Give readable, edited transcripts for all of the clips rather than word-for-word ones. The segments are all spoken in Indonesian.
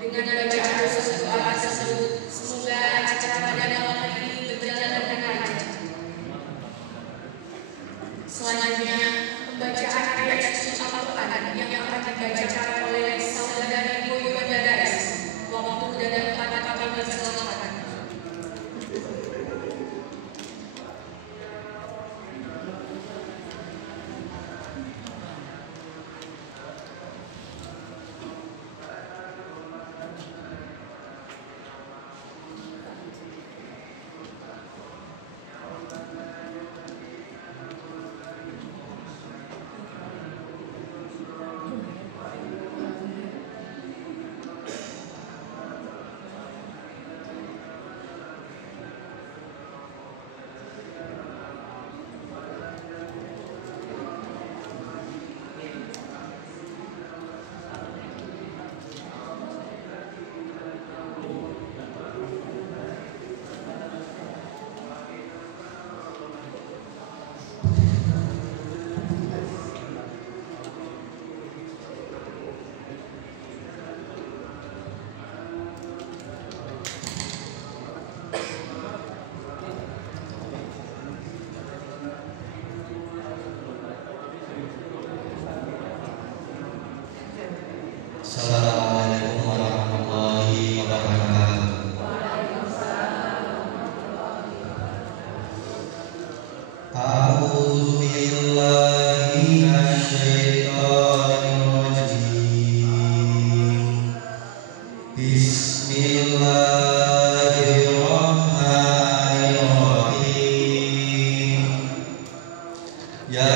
Dengan bacaan doa tersebut, semoga acara pada malam ini berjalan dengan lancar. Selanjutnya, pembacaan ayat suci Al-Quran yang akan dibacakan oleh saudari Boyo Dadas. Waktu dan tempat kami persilakan. Assalamualaikum warahmatullahi wabarakatuh. A'udzu billahi minasyaitonir rajim. Bismillahirrahmanirrahim. Ya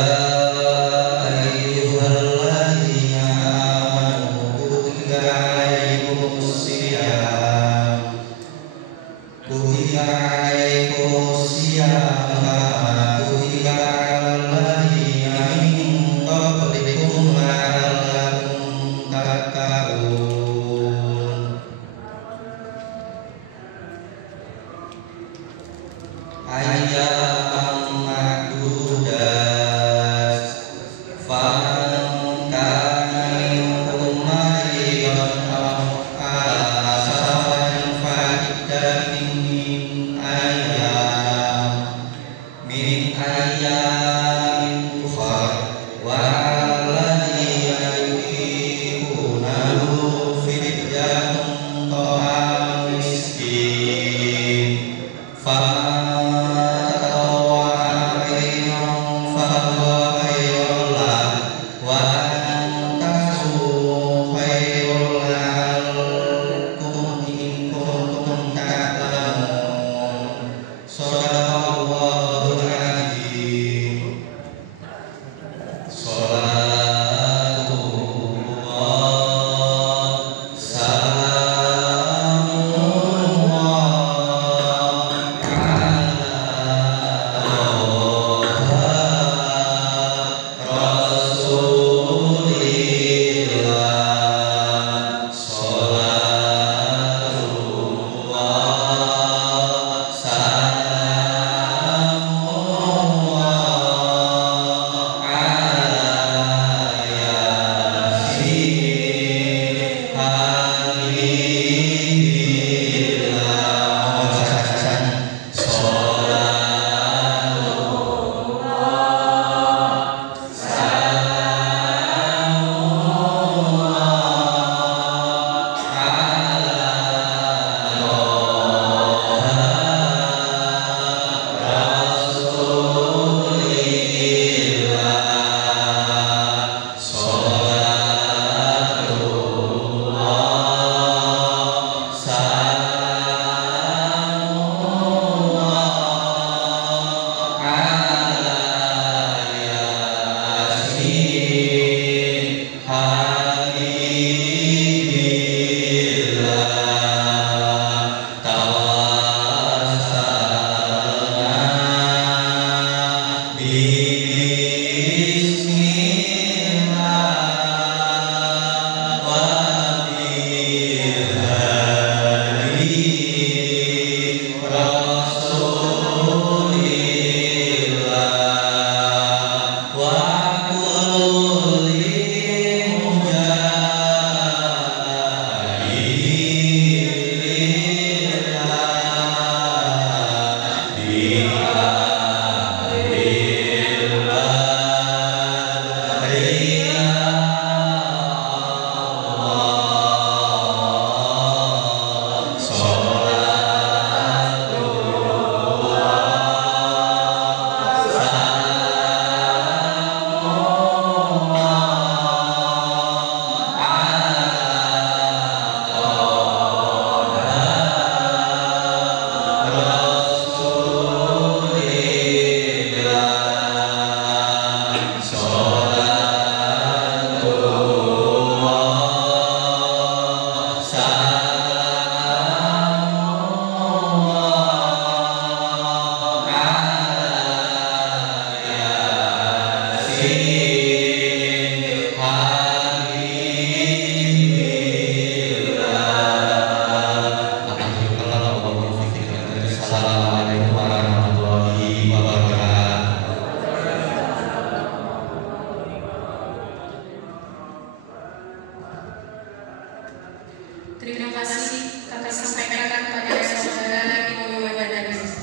Terima kasih kami sampaikan kepada saudara Ibu Wandadais.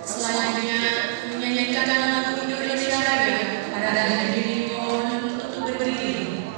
Selanjutnya menyanyikan lagu Indonesia Raya pada hadirin mohon untuk berdiri.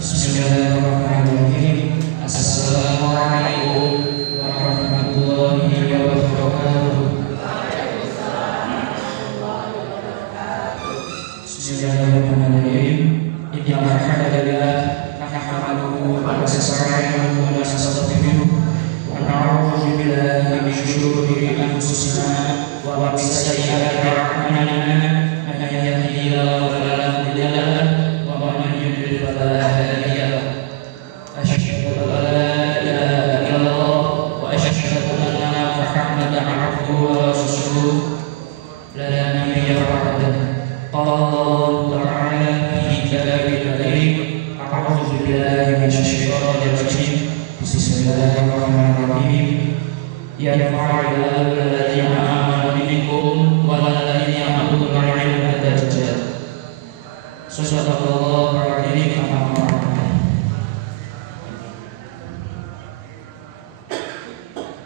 Bismillahirrahmanirrahim. Assalamualaikum warahmatullahi wabarakatuh. Bismillahirrahmanirrahim. Innal hamdalillah nahmaduhu wa nasta'inuhu wa nastaghfiruh wa na'udzu billahi min shururi anfusina wa min sayyiati a'malina. Man yahdihillahu fala mudilla lahu wa man yudlil fala hadiya lahu. Asyhadu an la ilaha illallah wa asyhadu anna Muhammadan abduhu wa rasuluh. La nabiyya ba'dahu. Qala Allahu ta'ala fi kitabihi al-karim. A'udzu billahi minasyaitonir rajim. Bismillahirrahmanirrahim. Ya ma'al ladzina amanu minkum wal ladzina utul ilma darajat. Sallallahu alaihi wa sallam.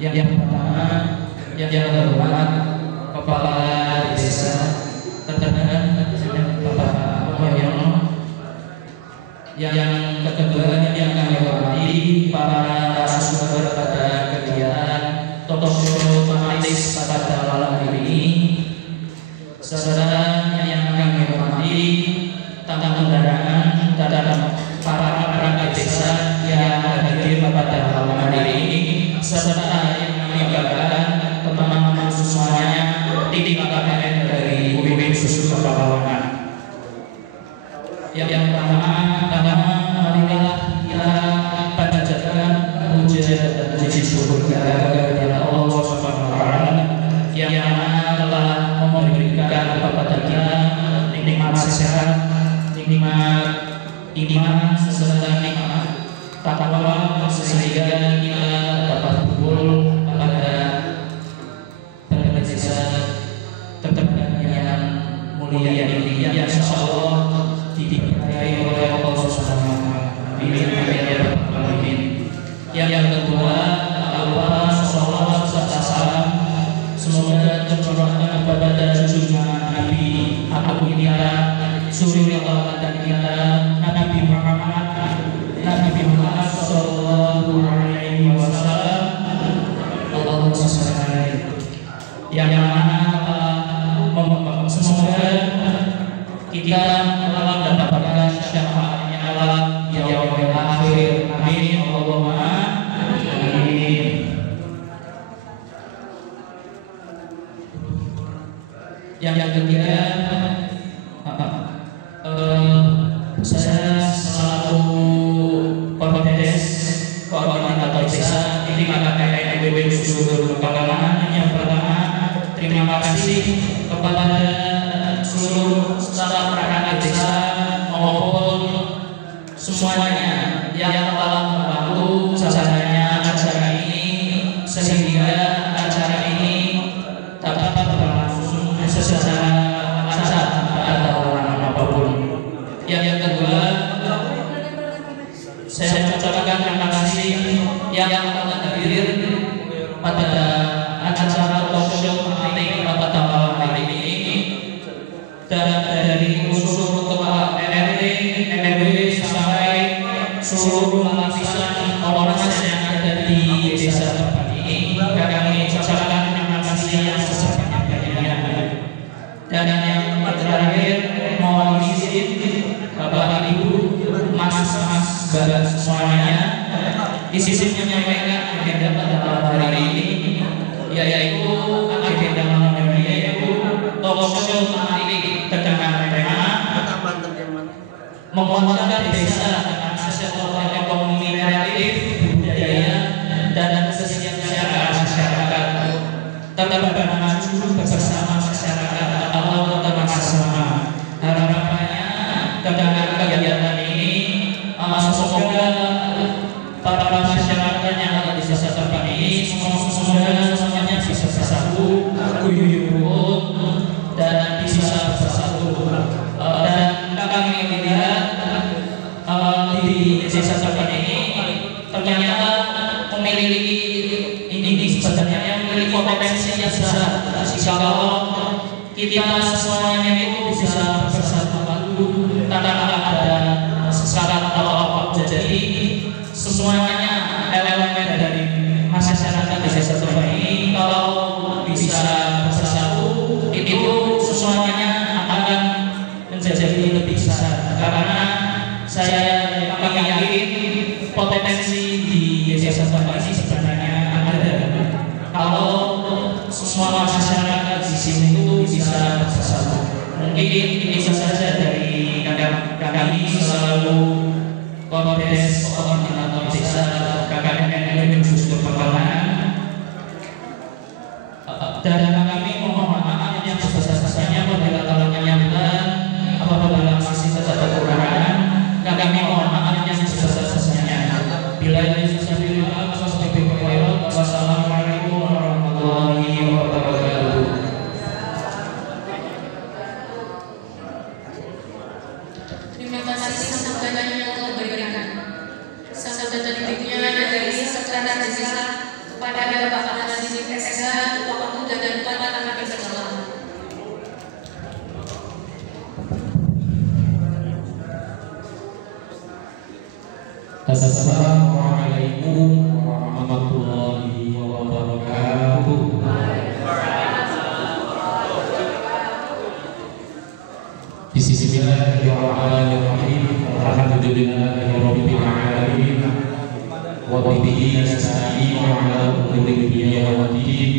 Yang pertama, yang terhormat Kepala Desa Terdekat Bapak Wahyono. Yang kedua, yang kami hormati para narasumber pada kegiatan talkshow tematis pada malam ini, serta yang kami hormati tamu undangan dan para perangkat desa yang hadir pada malam ini, serta yang kami banggakan teman-teman semuanya tim KKN dari UIN Susu Pekalongan. Yang pertama, marilah kita panjatkan puja dan puji syukur kepada Allah Subhanahu wa taala yang telah memberikan kepada kita nikmat sehat, nikmat iman serta nikmat takwa sehingga kita dapat kumpul pada desa terdekat yang mulia ini yang insyaallah diberkahi oleh Allah Subhanahu wa taala. Amin ya rabbal alamin. Yang yang kedua, Allah sallallahu serta salam semoga tercurahkan kepada junjungan Nabi agung kita, suri dan kita, Nabi Muhammad sallallahu alaihi wasallam. Allahumma shalli alaihi, yang mana semoga kita mendapatkan syafaatnya Allah di yaumil akhir. Amin Allahumma amin. Yang ketiga, saya selaku koordinator desa ini KKN EBW Sudur Pekalongan. Yang pertama, terima kasih kepada seluruh staf perangkat desa maupun semuanya yang telah membantu jalannya acara ini sehingga acara ini dapat berlangsung secara lancar tanpa ada halangan apapun. Yang kedua, saya ucapkan terima kasih yang telah hadir pada acara talk show pada tanggal hari ini, dan dari unsur ketua RT, RW sampai seluruh lapisan ormas yang ada di desa tempat ini, kami ucapkan terima kasih yang sebanyak-banyaknya. Dan yang terakhir, mohon izin Bapak Ibu, Mas-mas, Mbak semuanya, izin menyampaikan agenda pada hari ini, yaitu agenda malam ini, yaitu talk show ini dengan tema menguatkan desa dengan sektor ekonomi kreatif, budaya, dan kesejahteraan masyarakat, tetap maju bersama masyarakat atau bersama. Harapannya dengan kegiatan ini semoga para masyarakat yang ada di desa tempat ini semuanya bisa bersatu, guyub dan bisa bersatu. Dan kami melihat di desa tempat ini ternyata memiliki ini sebenarnya memiliki potensi yang besar. Kalau kita semuanya itu bisa bersatu tanpa ada syarat atau apa, jadi semuanya elemen dari masyarakat di desa tempat ini kalau bisa bersatu itu semuanya akan menjadi lebih besar. Karena kami yakin potensi di desa tempat ini sebenarnya ada kalau semua masyarakat di sini itu bisa bersatu. Mungkin ini saja dari kami selalu koordinator desa KKN EBW Sudur Pekalongan, dan kami mohon maaf yang sebesar-besarnya apabila telah menyambut apabila masih terdapat kekurangan. Kami mohon maaf yang sebesar-besarnya. Bila wassalamualaikum warahmatullahi wabarakatuh. Terima kasih sambutan yang telah diberikan. Sambutan berikutnya dari Sekretaris Desa kepada Bapak Nazim SK, waktu dan tempat kami bersama. Assalamualaikum warahmatullahi wabarakatuh. Bismillahirrahmanirrahim. Alhamdulillahirabbil alamin. Wa bihi nasta'inu ala umuri dunya waddin.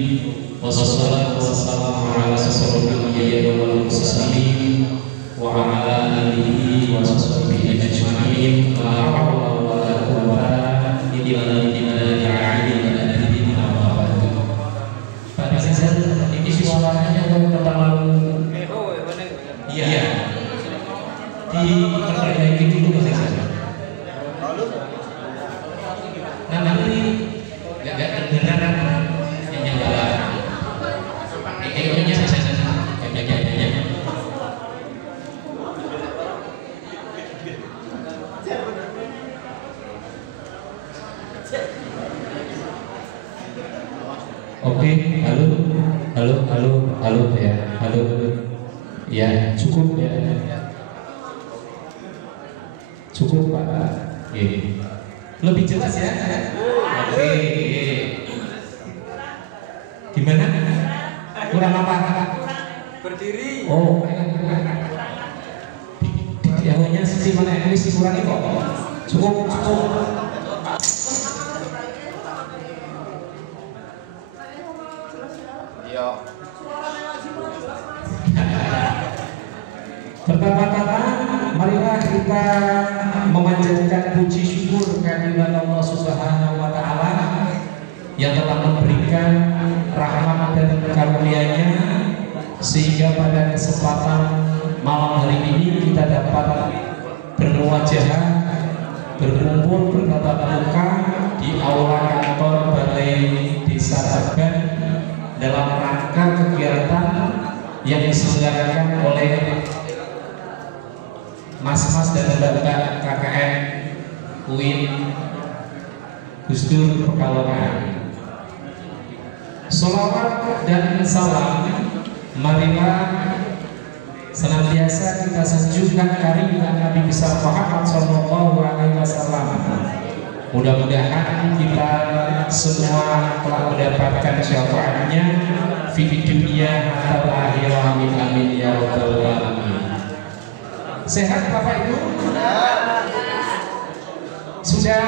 Wassalatu wassalamu ala asyrofil anbiya'i wal mursalin wa ala alihi wa sahbihi ajma'in. La haula wa la quwwata illa billahi al-'aliyyil azim. Pak Hasan, ini suaranya terlalu iya. Diperbaiki dulu Pak Hasan. Nah, nanti nggak kedengaran yang belakang. Ekornya saja. Oke, halo ya, halo, ya cukup ya, cukup Pak. Lebih jelas ya. Oke. Gimana? Kurang apa? Berdiri. Oh, dialognya sisi mana ini sih kurang kok. Cukup. Iya. Pertama-tama, marilah kita memanjatkan puji syukur kehadirat Allah Subhanahu wa Ta'ala yang telah memberikan rahmat dan karunia-Nya sehingga pada kesempatan malam hari ini kita dapat bermuajah, berkumpul bertatap muka di aula kantor Balai Desa Teban dalam rangka kegiatan yang diselenggarakan oleh mas-mas dan mbak-mbak KKN UIN Gus Dur Pekalongan. Sholawat dan salam marilah senantiasa kita sanjungkan kehadirat Nabi besar Muhammad Sallallahu Alaihi Wasallam. Mudah-mudahan kita semua telah mendapatkan syafaatnya di dunia atau akhirah. Amin amin ya rabbal alamin. Sehat Bapak Ibu? Sudah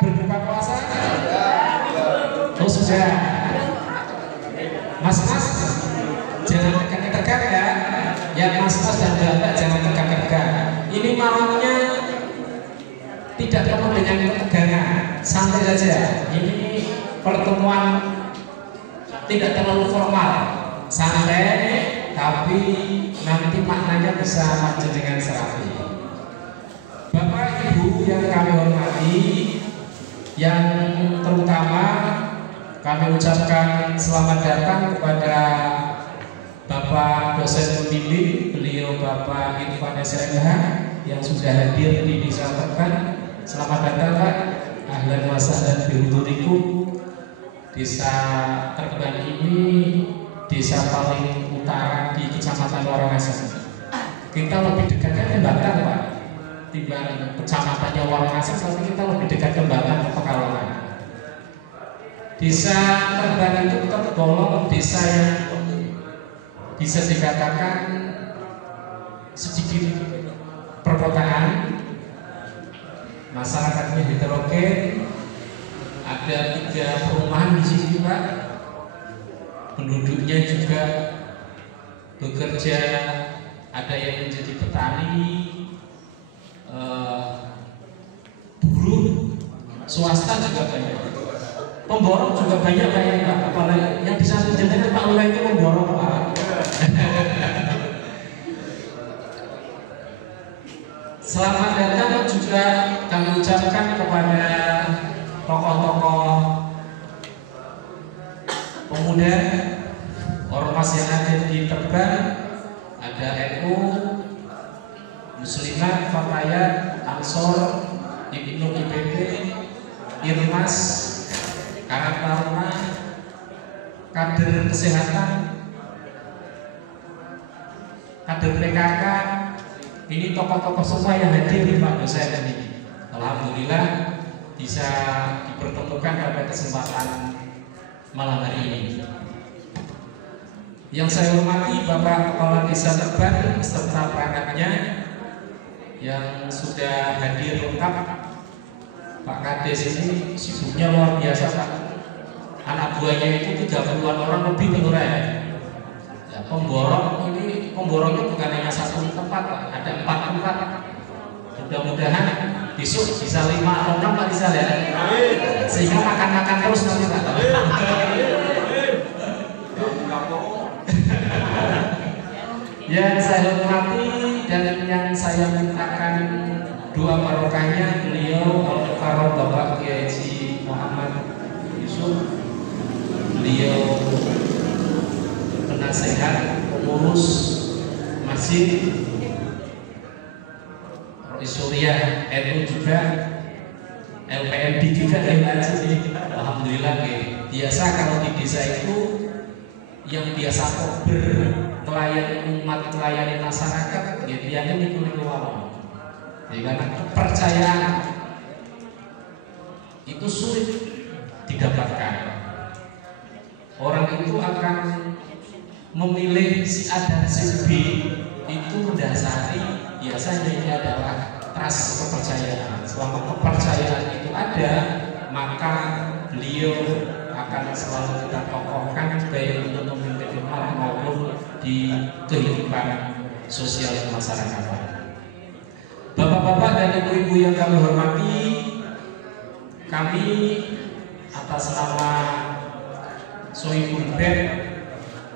berbuka puasa? Oh sudah. Mas-mas jangan tekan-tekan ya. Ya mas-mas dan mbak jangan tekan-tekan. Ini malamnya tidak penuh dengan ketegangan, santai saja. Ini pertemuan tidak terlalu formal, santai, tapi nanti maknanya bisa macam dengan serapi. Bapak Ibu yang kami hormati, yang terutama kami ucapkan selamat datang kepada Bapak dosen pembimbing, beliau Bapak Irfan SMH yang sudah hadir di Desa Teban. Selamat datang Pak, ahlan wa sahlan bihudurikum. Desa Teban ini desa paling utara di Kecamatan Warangasem. Kita lebih dekatnya ke Batang Pak, timbang kecamatannya Warangasem, tapi kita lebih dekat ke Batang ke Pekalongan. Desa Teban itu tergolong desa yang bisa dikatakan sedikit perkotaan, masyarakatnya heterogen, ada 3 perumahan di sini Pak, penduduknya juga bekerja, ada yang menjadi petani, buruh, swasta juga banyak, pemborong juga banyak kayaknya Pak, apalagi yang di samping jenengan Pak Lurah itu pemborong Pak. Selamat datang juga kami ucapkan kepada tokoh-tokoh pemuda ormas yang ada di Teban. Ada NU, Muslimat, Fatayat, Ansor, Ibnu IPB, Irmas, Karang Taruna, kader kesehatan, kader PKK. Ini tokoh-tokoh semua yang hadir di Pak dosen ini. Alhamdulillah bisa dipertemukan pada kesempatan malam hari ini. Yang saya hormati Bapak Kepala Desa Teban beserta perangkatnya yang sudah hadir lengkap. Pak Kades ini sibuknya luar biasa Pak. Anak buahnya itu 30-an orang lebih menurut ya. Pemborong ini, pemborongnya bukan hanya 1 tempat Pak, ada 4 tempat. Mudah-mudahan besok bisa 5 atau 6 Pak bisa ya, sehingga makan-makan terus nanti Pak. Yang saya hormati dan yang saya mintakan doa barokahnya beliau Al-Mukarram Bapak Kiai Haji Muhammad Yusuf. Beliau penasehat pengurus masjid Suriah NU juga, LPMD juga yang sini. Alhamdulillah Biasa kalau di desa itu yang biasa kober melayani umat, melayani masyarakat, gitu ya ini kuliah. Karena kepercayaan itu sulit didapatkan. Orang itu akan memilih si A dan si B itu mendasari biasanya ini adalah trust, kepercayaan. Selama kepercayaan itu ada, maka beliau akan selalu kita kokohkan baik untuk memimpin umat maupun di kehidupan sosial masyarakat. Bapak-bapak dan ibu-ibu yang kami hormati, kami atas nama Sohibul Bed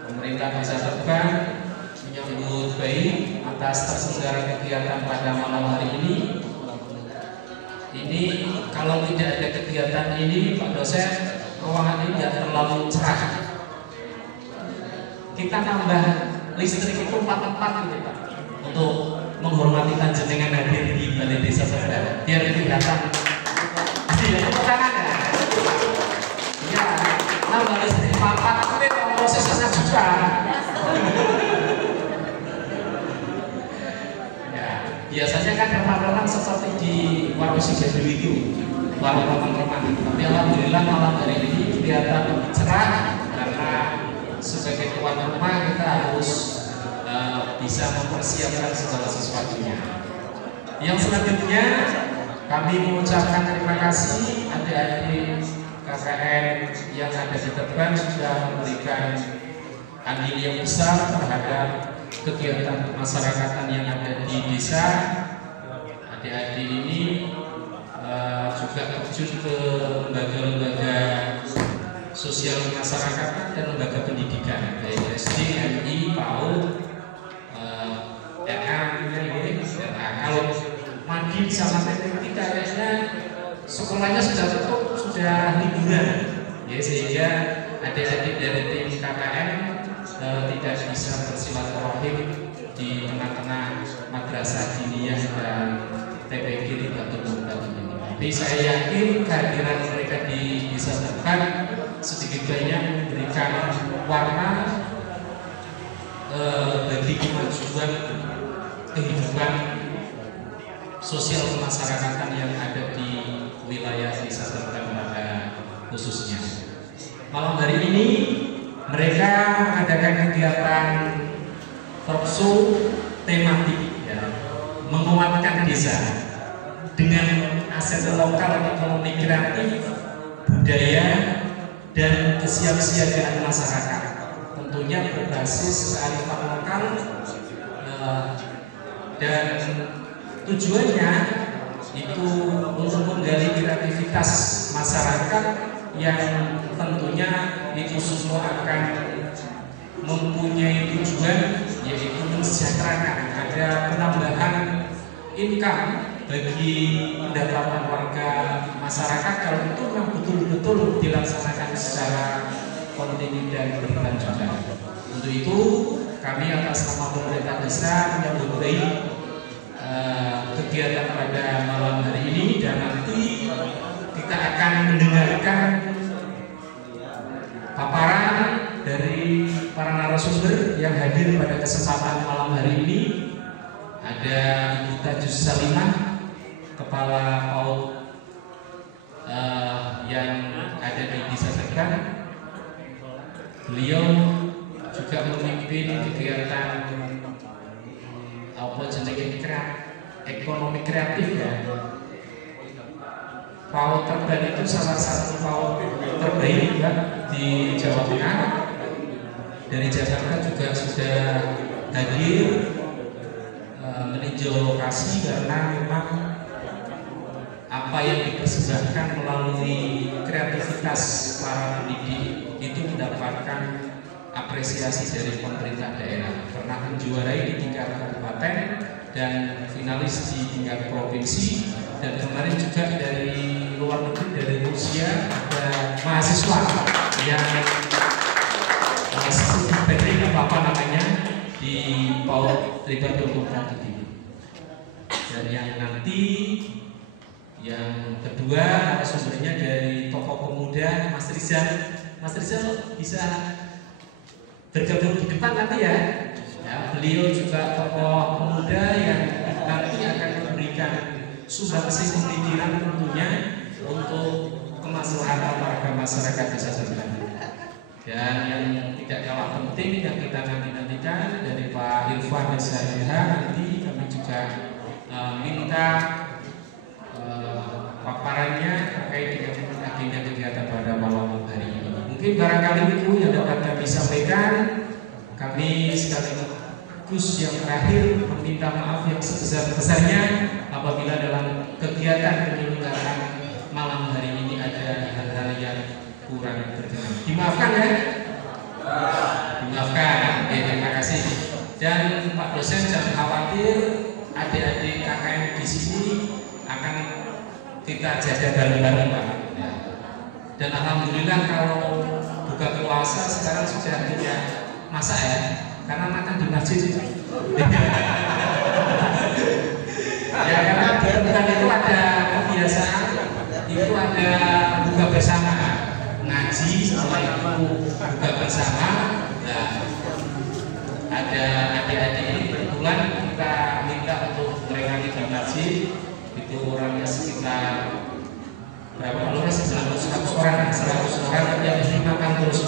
pemerintah Desa Terbang menyambut baik atas terselenggara kegiatan pada malam hari ini. Ini kalau tidak ada kegiatan ini, Pak dosen, ruangan ini tidak terlalu cerah. Kita tambah listrik itu 4 tempat gitu, Pak, untuk menghormati panjenengan hadir di Balai Desa Terbang. Biar lebih datang. Iya, tepuk tangan ya. Ya, nambah listrik 4 tapi prosesnya juga. Biasanya kan remang-remang seperti di warung Sigadu itu, warung remang-remang. Tapi alhamdulillah malam hari ini kelihatan cerah karena sebagai tuan rumah kita harus bisa mempersiapkan segala sesuatunya. Yang selanjutnya kami mengucapkan terima kasih adik-adik KKN yang ada di Terbang sudah memberikan andil yang besar terhadap kegiatan kemasyarakatan yang ada di desa. Adik-adik ini juga terjun ke lembaga-lembaga sosial masyarakat dan lembaga pendidikan baik SD, MI, PAUD, kalau Madi sama TPT kayaknya sekolahnya sudah tutup, sudah liburan ya, sehingga adik-adik dari tim KKN tidak bisa bersilaturahim di tengah-tengah madrasah diniyah dan TPG tidak terbuka ini. Tapi saya yakin kehadiran mereka di Desa Terbang sedikit banyak memberikan warna bagi kemajuan kehidupan sosial kemasyarakatan yang ada di wilayah Desa Terbang pada khususnya. Malam hari ini mereka mengadakan kegiatan talkshow tematik ya, menguatkan desa dengan aset lokal ekonomi kreatif, budaya, dan kesiapsiagaan masyarakat. Tentunya berbasis kearifan lokal dan tujuannya itu untuk menggali kreativitas masyarakat yang tentunya itu semua akan mempunyai tujuan yaitu mensejahterakan, ada penambahan income bagi pendapatan warga masyarakat kalau itu memang betul-betul dilaksanakan secara kontinu dan berkelanjutan. Untuk itu kami atas nama pemerintah desa menyambut baik kegiatan pada malam hari ini, dan nanti kita akan mendengarkan paparan dari para narasumber yang hadir pada kesempatan malam hari ini. Ada Ibu Tajus Salimah, Kepala PAUD yang ada di Desa Terbang. Beliau juga memimpin kegiatan ekonomi kreatif ya. PAUD Terbang itu salah satu PAUD terbaik ya, di Jawa Tengah. Dari Jakarta juga sudah hadir meninjau lokasi karena memang apa yang dipersembahkan melalui kreativitas para pendidik itu mendapatkan apresiasi dari pemerintah daerah. Pernah menjuarai di tingkat kabupaten dan finalis di tingkat provinsi, dan kemarin juga dari luar negeri, dari Rusia ada mahasiswa yang studi apa namanya di PAUD Tripartito tadi. Dan yang nanti yang kedua sumbernya dari tokoh pemuda Mas Rizal Mas Rizal bisa bergabung di depan nanti ya. Beliau juga tokoh pemuda yang nanti akan memberikan sumbangsi pemikiran tentunya untuk kemaslahatan warga masyarakat Desa Serban. Dan yang tidak kalah penting yang kita nantikan dari Pak Irfan Syariha, nanti kami juga minta paparannya terkait dengan agenda kegiatan pada malam hari ini. Mungkin barangkali itu yang dapat kami sampaikan. Kami sekaligus yang terakhir meminta maaf yang sebesar-besarnya apabila dalam kegiatan penyelenggaraan malam hari ini ada hal-hal yang kurang berkenan. Dimaafkan ya? Dimaafkan. Oke, terima kasih. Dan Pak dosen jangan khawatir, adik-adik KKN di sini akan kita jaga bareng-bareng Pak. Dan alhamdulillah kalau buka puasa sekarang sudah tidak masak ya, karena makan di masjid. Ya karena bukan itu ada kebiasaan, itu ada buka bersama, ngaji setelah itu buka bersama. Nah, ada adik-adik ini kebetulan kita minta untuk mereka di masjid itu orangnya sekitar berapa orang? 100 orang yang makan terus,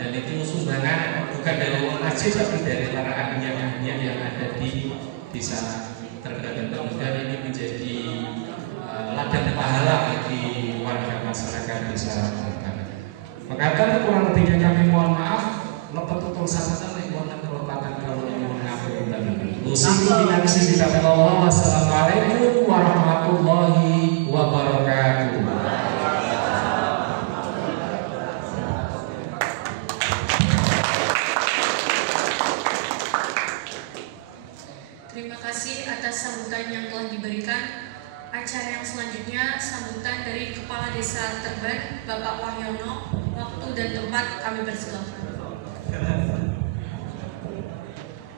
dan itu sumbangan bukan dari masjid tapi dari para ahli-ahli yang ada di desa Terbagan. Dan ini menjadi ladang pahala bagi warga masyarakat desa Terbagan. Maka kurang lebihnya kami mohon maaf, lepas tutul samatan mohon kelopatan kalau mohon ngampun dan Wassalamualaikum warahmatullahi wabarakatuh. Terima kasih atas sambutan yang telah diberikan. Acara yang selanjutnya sambutan dari Kepala Desa Terban, Bapak Wahyono. Waktu dan tempat kami persilakan.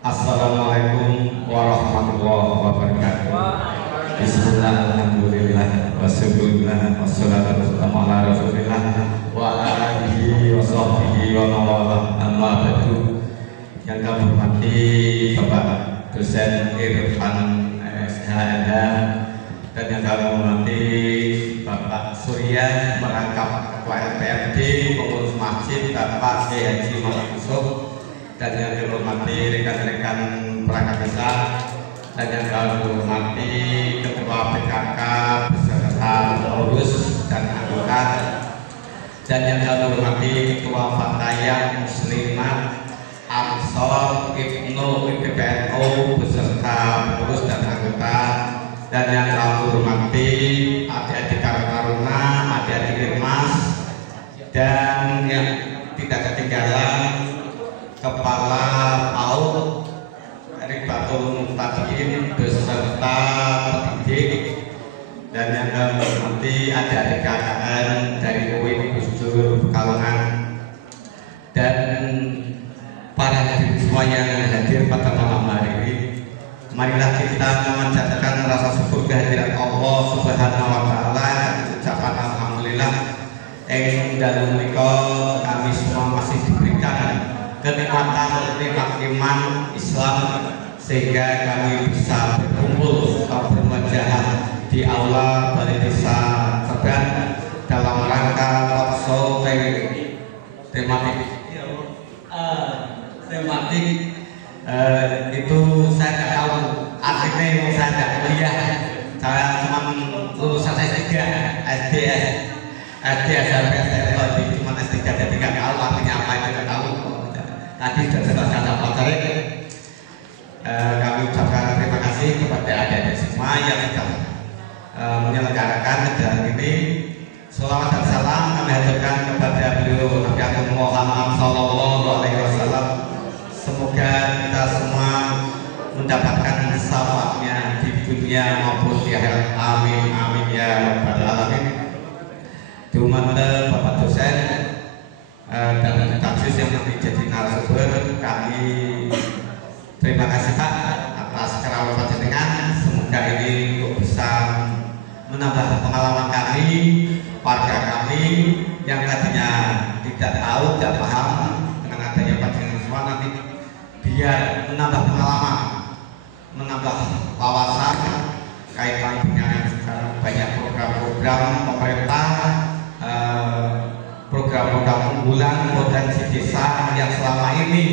Assalamualaikum warahmatullahi wabarakatuh. Bismillah, alhamdulillah, wassalatu wassalamu ala rasulillah wa ala alihi wa sahbihi wa mawala, amma ba'du. Yang kami hormati Bapak Dosen Irfan SHNH, dan yang kami hormati Bapak Surya merangkap Ketua RPRD, pengurus masjid Bapak Haji Muhammad Yusuf, dan yang dihormati rekan-rekan perangkat desa, dan yang kami hormati Ketua PKK beserta pengurus dan anggota, dan yang kami hormati Ketua Fatayat Muslimat Ansor Ibnu PPNU beserta pengurus dan anggota, dan yang kami hormati adik-adik Karang Taruna, adik-adik Irmas, dan yang tidak ketinggalan Kepala PAUD Rikbatul Muhtadin beserta pendidik, dan yang kami hormati adik-adik KKN dari UIN Gusdur Pekalongan, dan para hadirin semua yang hadir pada malam hari ini. Marilah kita memanjatkan rasa syukur kehadiran Allah Subhanahu wa taala, ucapan alhamdulillah ing dalem menika kami semua masih diberikan kenikmatan nikmat iman Islam, sehingga kami bisa berkumpul atau bermujahadah di aula Balai Desa Terban dalam rangka talkshow tematik itu saya tidak tahu artinya, saya tidak kuliah, saya cuma lulusan S3 SD SMP SLB, cuma S3, jadi tidak tahu artinya apa, itu tidak tahu. Tadi sudah jelaskan Pak Tarik. Kami ucapkan terima kasih kepada adik-adik semua yang sudah menyelenggarakan acara ini. Selawat dan salam kami haturkan kepada beliau Nabi Agung Muhammad Sallallahu Alaihi Wasallam. Semoga kita semua mendapatkan syafaatnya di dunia maupun di akhirat. Amin amin ya rabbal alamin. Dumata Bapak dosen dan tajus yang nanti jadi narasumber, kami terima kasih Pak atas kerawatan jenengan. Semoga ini bisa menambah pengalaman kami, warga kami yang tadinya tidak menambah pengalaman, menambah wawasan kaitan dengan banyak program-program pemerintah, program-program unggulan potensi desa yang selama ini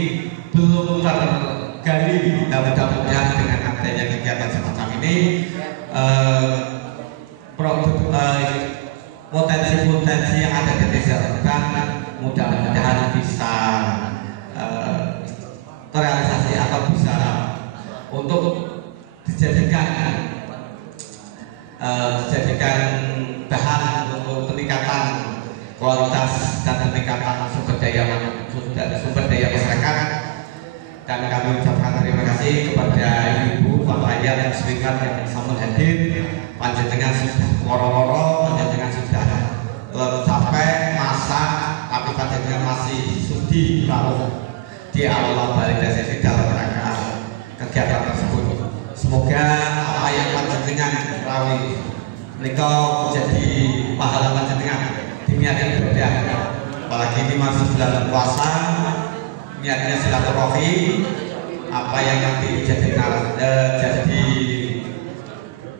belum tergali. Mudah-mudahan dengan adanya kegiatan semacam ini potensi-potensi yang ada di desa Rembang mudah-mudahan bisa terrealisasi atau bisa untuk dijadikan bahan untuk peningkatan kualitas dan peningkatan sumber daya masyarakat. Dan kami ucapkan terima kasih kepada Ibu Bapak yang Muslimat yang sama hadir. Panjenengan sudah woro-woro, panjenengan sudah capek masa, tapi panjenengan masih sudi lalu di awal balik sesi dalam rangka kegiatan tersebut. Semoga apa yang panjenengan rawi mereka menjadi pahala panjenengan di niat ibadah. Apalagi ini masih bulan puasa, niatnya silaturahmi, apa yang nanti jadi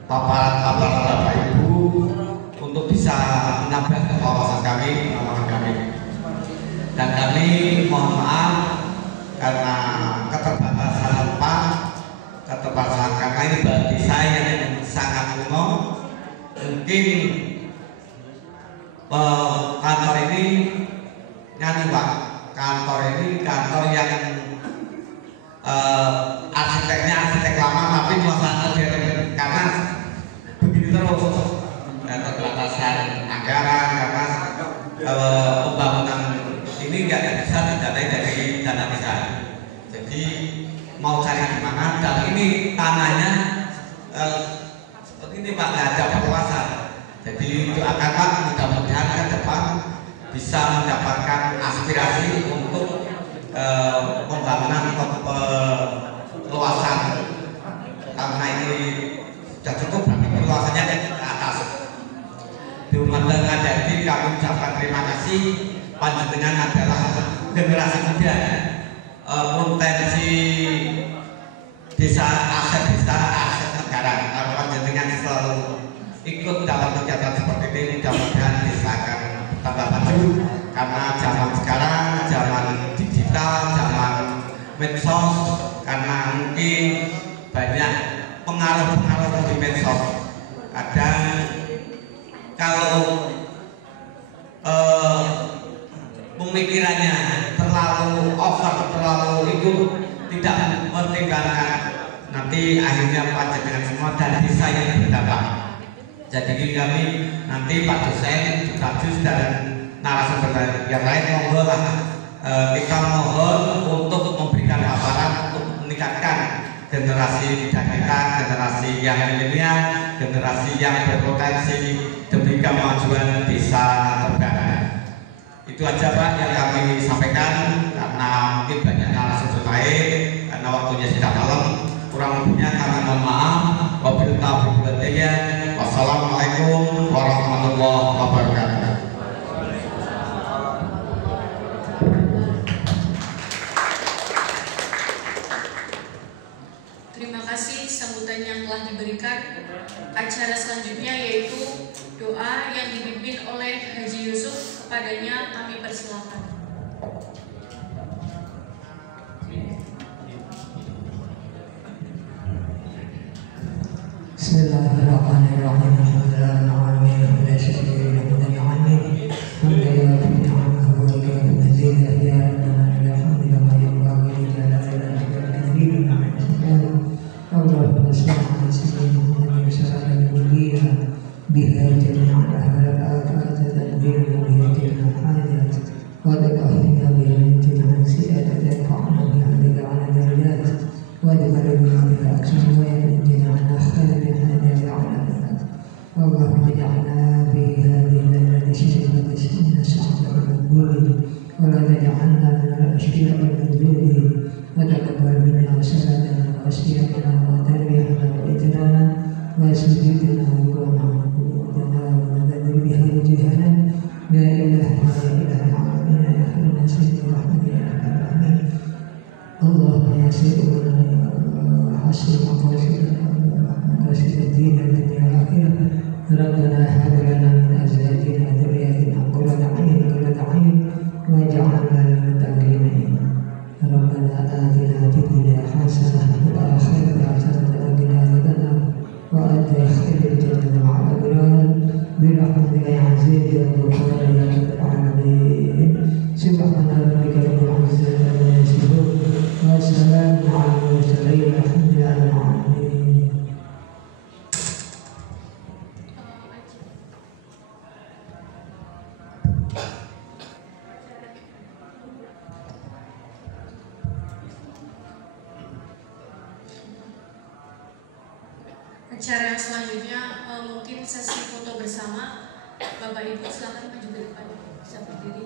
paparan Bapak Ibu untuk bisa menambah wawasan kami, pengalaman kami. Dan kami mohon maaf karena keterbatasan tempat, keterbatasan karena ini bagi saya yang sangat kuno. Mungkin kantor ini nyanyi Pak, kantor ini kantor yang arsiteknya arsitek lama tapi nuansa modern karena begini terus keterbatasan anggaran karena pembangunan ini nggak bisa didanai dari dana desa. Jadi mau cari di mana dan ini tanahnya seperti ini Pak, nggak ada perluasan. Jadi doakan Pak mudah-mudahan ke depan bisa mendapatkan aspirasi untuk pembangunan luasan karena ini sudah cukup tapi luasannya ke atas. Di rumah tengah jadi kami ucapkan terima kasih. Panjenengan adalah generasi muda, potensi desa, aset negara. Kalau panjenengan selalu ikut dalam kegiatan seperti ini, mudah-mudahan desa akan tambah maju karena zaman sekarang zaman digital, zaman medsos, karena mungkin banyak pengaruh-pengaruh di medsos. Kadang kalau pemikirannya terlalu over, terlalu itu tidak mempertimbangkan nanti akhirnya panjenengan semua dan desa yang berdampak. Jadi kami nanti Pak dosen, Pak Jus dan narasumber yang lain monggo lah kita mohon untuk memberikan paparan untuk meningkatkan generasi muda kita, generasi yang milenial, generasi yang berpotensi demi kemajuan desa Rembang. Itu aja Pak yang kami sampaikan karena mungkin banyak narasumber lain karena waktunya sudah malam. Kurang lebihnya kami mohon maaf. Wabillahi taufiq wal hidayah. Wassalamualaikum warahmatullahi wabarakatuh. Terima kasih sambutan yang telah diberikan. Acara selanjutnya yaitu doa yang dipimpin oleh Haji Yusuf. Kepadanya kami persilakan. Bismillahirrahmanirrahim. Allah Acara selanjutnya mungkin sesi foto bersama. Bapak Ibu silakan maju ke depan, bisa berdiri.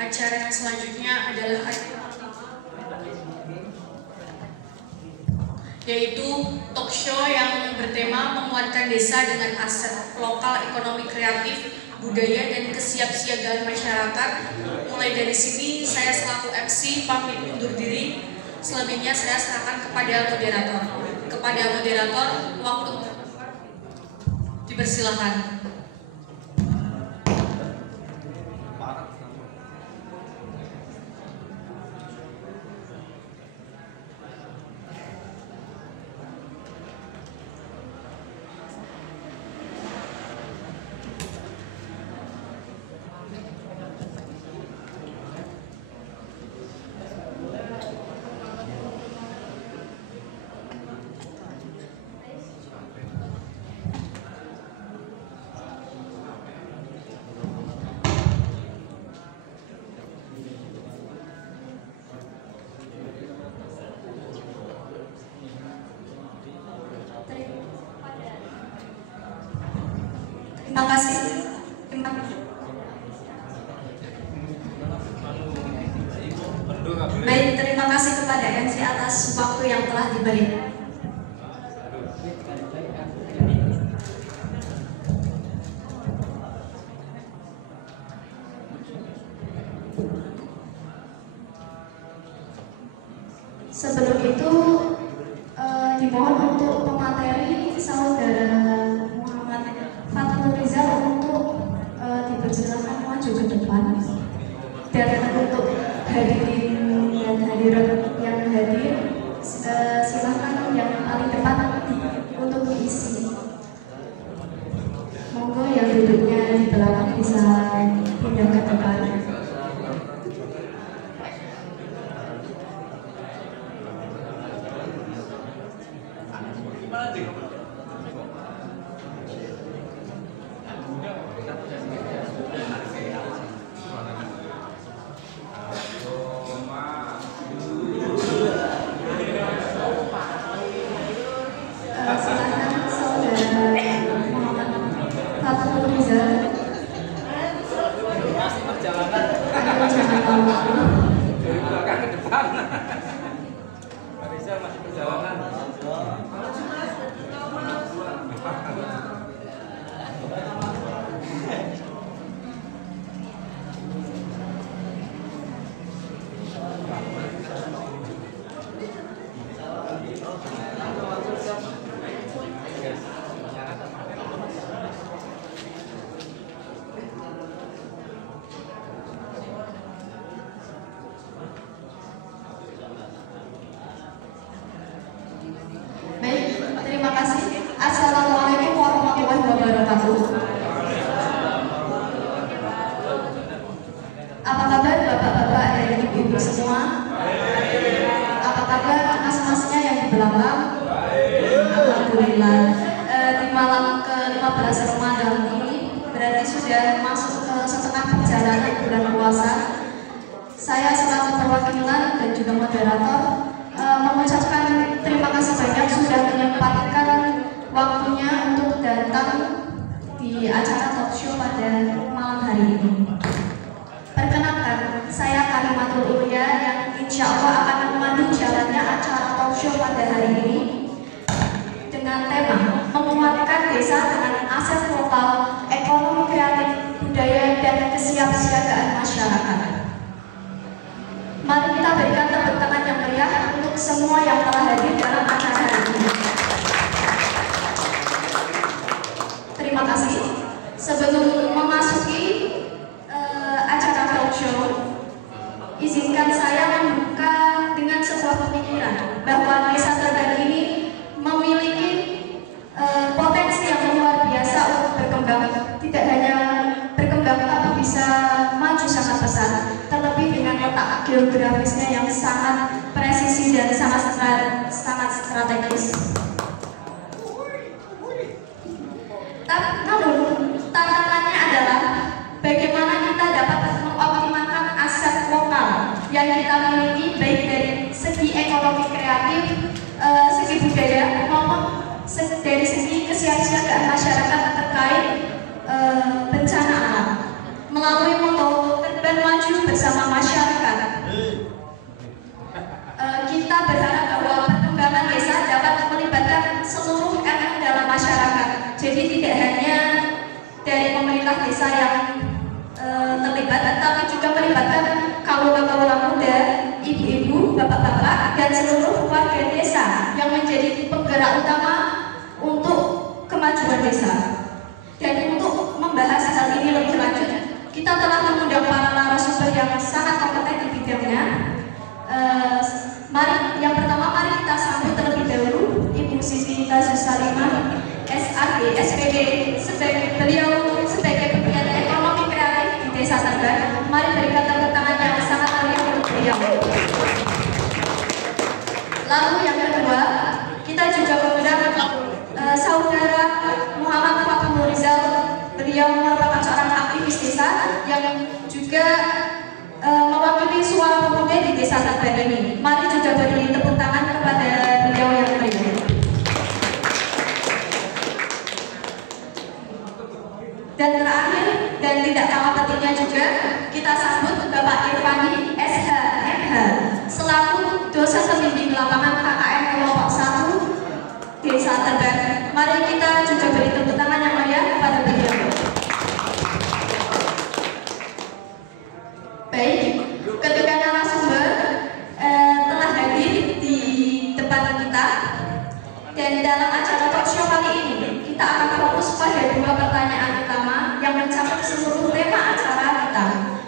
Acara yang selanjutnya adalah yaitu talk show yang bertema menguatkan desa dengan aset lokal, ekonomi kreatif, budaya, dan kesiapsiagaan masyarakat. Mulai dari sini saya selaku MC pamit undur diri. Selebihnya saya serahkan kepada moderator. Kepada moderator, waktu dipersilakan. Terima kasih. Baik, terima kasih kepada MC atas waktu yang telah diberi. Sebelum itu dimohon untuk pemateri saudara Muhammad Fatul Rizal untuk dipersilakan maju ke depan, dan untuk hadirin dan hadirat yang hadir silakan yang paling depan untuk diisi. Monggo yang duduknya di belakang bisa pindah ke depan. di belakang? Alhamdulillah. Di malam ke-15 Ramadan ini berarti sudah masuk ke setengah perjalanan bulan puasa. Saya selaku perwakilan dan juga moderator mengucapkan terima kasih banyak sudah menyempatkan waktunya untuk datang di acara talk show pada malam hari ini. Perkenalkan, saya Kalimatul Ulia yang insya Allah akan memandu jalannya acara talk show pada hari ini dengan tema menguatkan desa dengan aset lokal, ekonomi kreatif, budaya, dan kesiapsiagaan masyarakat. Mari kita berikan tepuk tangan yang meriah untuk semua yang telah hadir dalam acara hari ini. Terima kasih. Sebelum memasuki acara talk show, izinkan saya membuka dengan sebuah pemikiran bahwa desa Tegal ini memiliki potensi yang luar biasa untuk berkembang. Tidak hanya berkembang tapi bisa maju sangat besar, terlebih dengan letak geografisnya yang sangat presisi dan sangat strategis. Namun tantangannya adalah bagaimana kita dapat mengoptimalkan aset lokal yang kita miliki, baik dari segi ekonomi kreatif, segi budaya, maupun dari segi kesiapsiagaan masyarakat terkait bencana alam. Melalui moto Tegal Maju Bersama Masyarakat, kita berharap bahwa perkembangan desa dapat melibatkan seluruh elemen dalam masyarakat. Jadi tidak hanya dari pemerintah desa yang terlibat, tetapi juga melibatkan kaula-kaula muda, ibu-ibu, bapak-bapak, dan seluruh warga desa yang menjadi penggerak utama untuk kemajuan desa. Dan untuk membahas hal ini lebih lanjut, kita telah mengundang para narasumber yang sangat kompeten di bidangnya. Yang pertama mari kita sambut terlebih dahulu Ibu Siti Tazus Salimah, SAG, SPD, beliau sebagai pegiat ekonomi kreatif di Desa Tegal. Mari berikan tepuk tangan yang sangat meriah untuk beliau. Lalu yang kedua, kita juga mengundang saudara Muhammad Fatul Rizal. Beliau merupakan seorang aktivis desa yang juga mewakili suara pemuda di Desa Tegal ini. Mari juga beri tepuk tangan kepada beliau yang meriah. Dan terakhir dan tidak kalah pentingnya juga, kita sambut Bapak Irfani SH MH selaku dosen pembimbing lapangan KKN kelompok 1 Desa Tegal. Mari kita juga beri tepuk tangan yang meriah kepada beliau. Baik, ketika narasumber telah hadir di depan kita, dan dalam acara talk show kali ini kita akan fokus pada dua pertanyaan utama yang mencakup seluruh tema acara kita.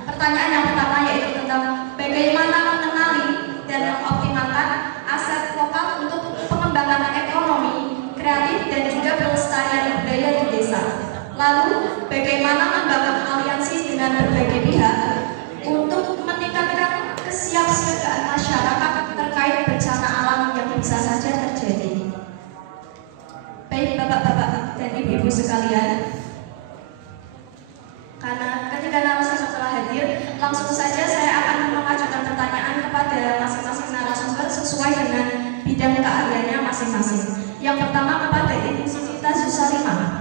Pertanyaan yang pertama yaitu tentang bagaimana mengenali dan mengoptimalkan aset lokal untuk pengembangan ekonomi kreatif dan juga pelestarian budaya di desa. Lalu bagaimana membangun aliansi dengan berbagai pihak untuk meningkatkan kesiapsiagaan masyarakat terkait bencana alam yang bisa saja terjadi. Baik bapak-bapak dan ibu-ibu sekalian, karena ketika narasumber telah hadir, langsung saja saya akan mengajukan pertanyaan kepada masing-masing narasumber sesuai dengan bidang keahliannya masing-masing. Yang pertama kepada Ibu Siti Tazus Salimah.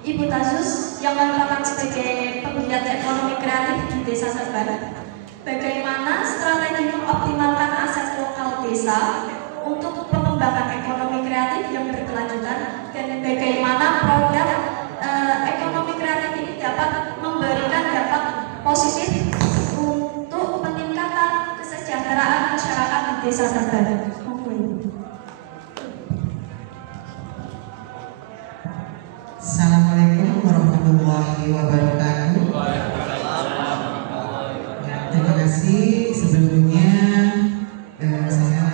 Ibu Tazus yang merupakan sebagai penggiat ekonomi kreatif di Desa Tegal, bagaimana strategi mengoptimalkan aset lokal desa untuk pengembangan ekonomi kreatif yang berkelanjutan, dan bagaimana produk ekonomi kreatif ini dapat memberikan dampak positif untuk peningkatan kesejahteraan masyarakat di Desa Tegal. Assalamualaikum warahmatullahi wabarakatuh. Terima kasih sebelumnya. Saya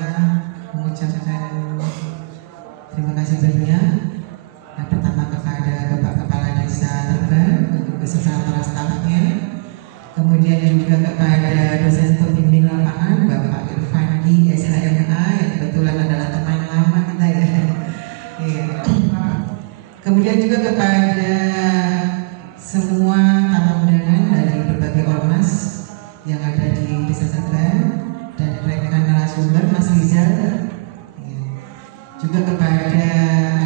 mengucapkan terima kasih banyak. Yang pertama kepada Bapak Kepala Desa Tegal beserta para stafnya, kemudian juga kepada dosen pembimbing lapangan Bapak Irfani SHMA juga kepada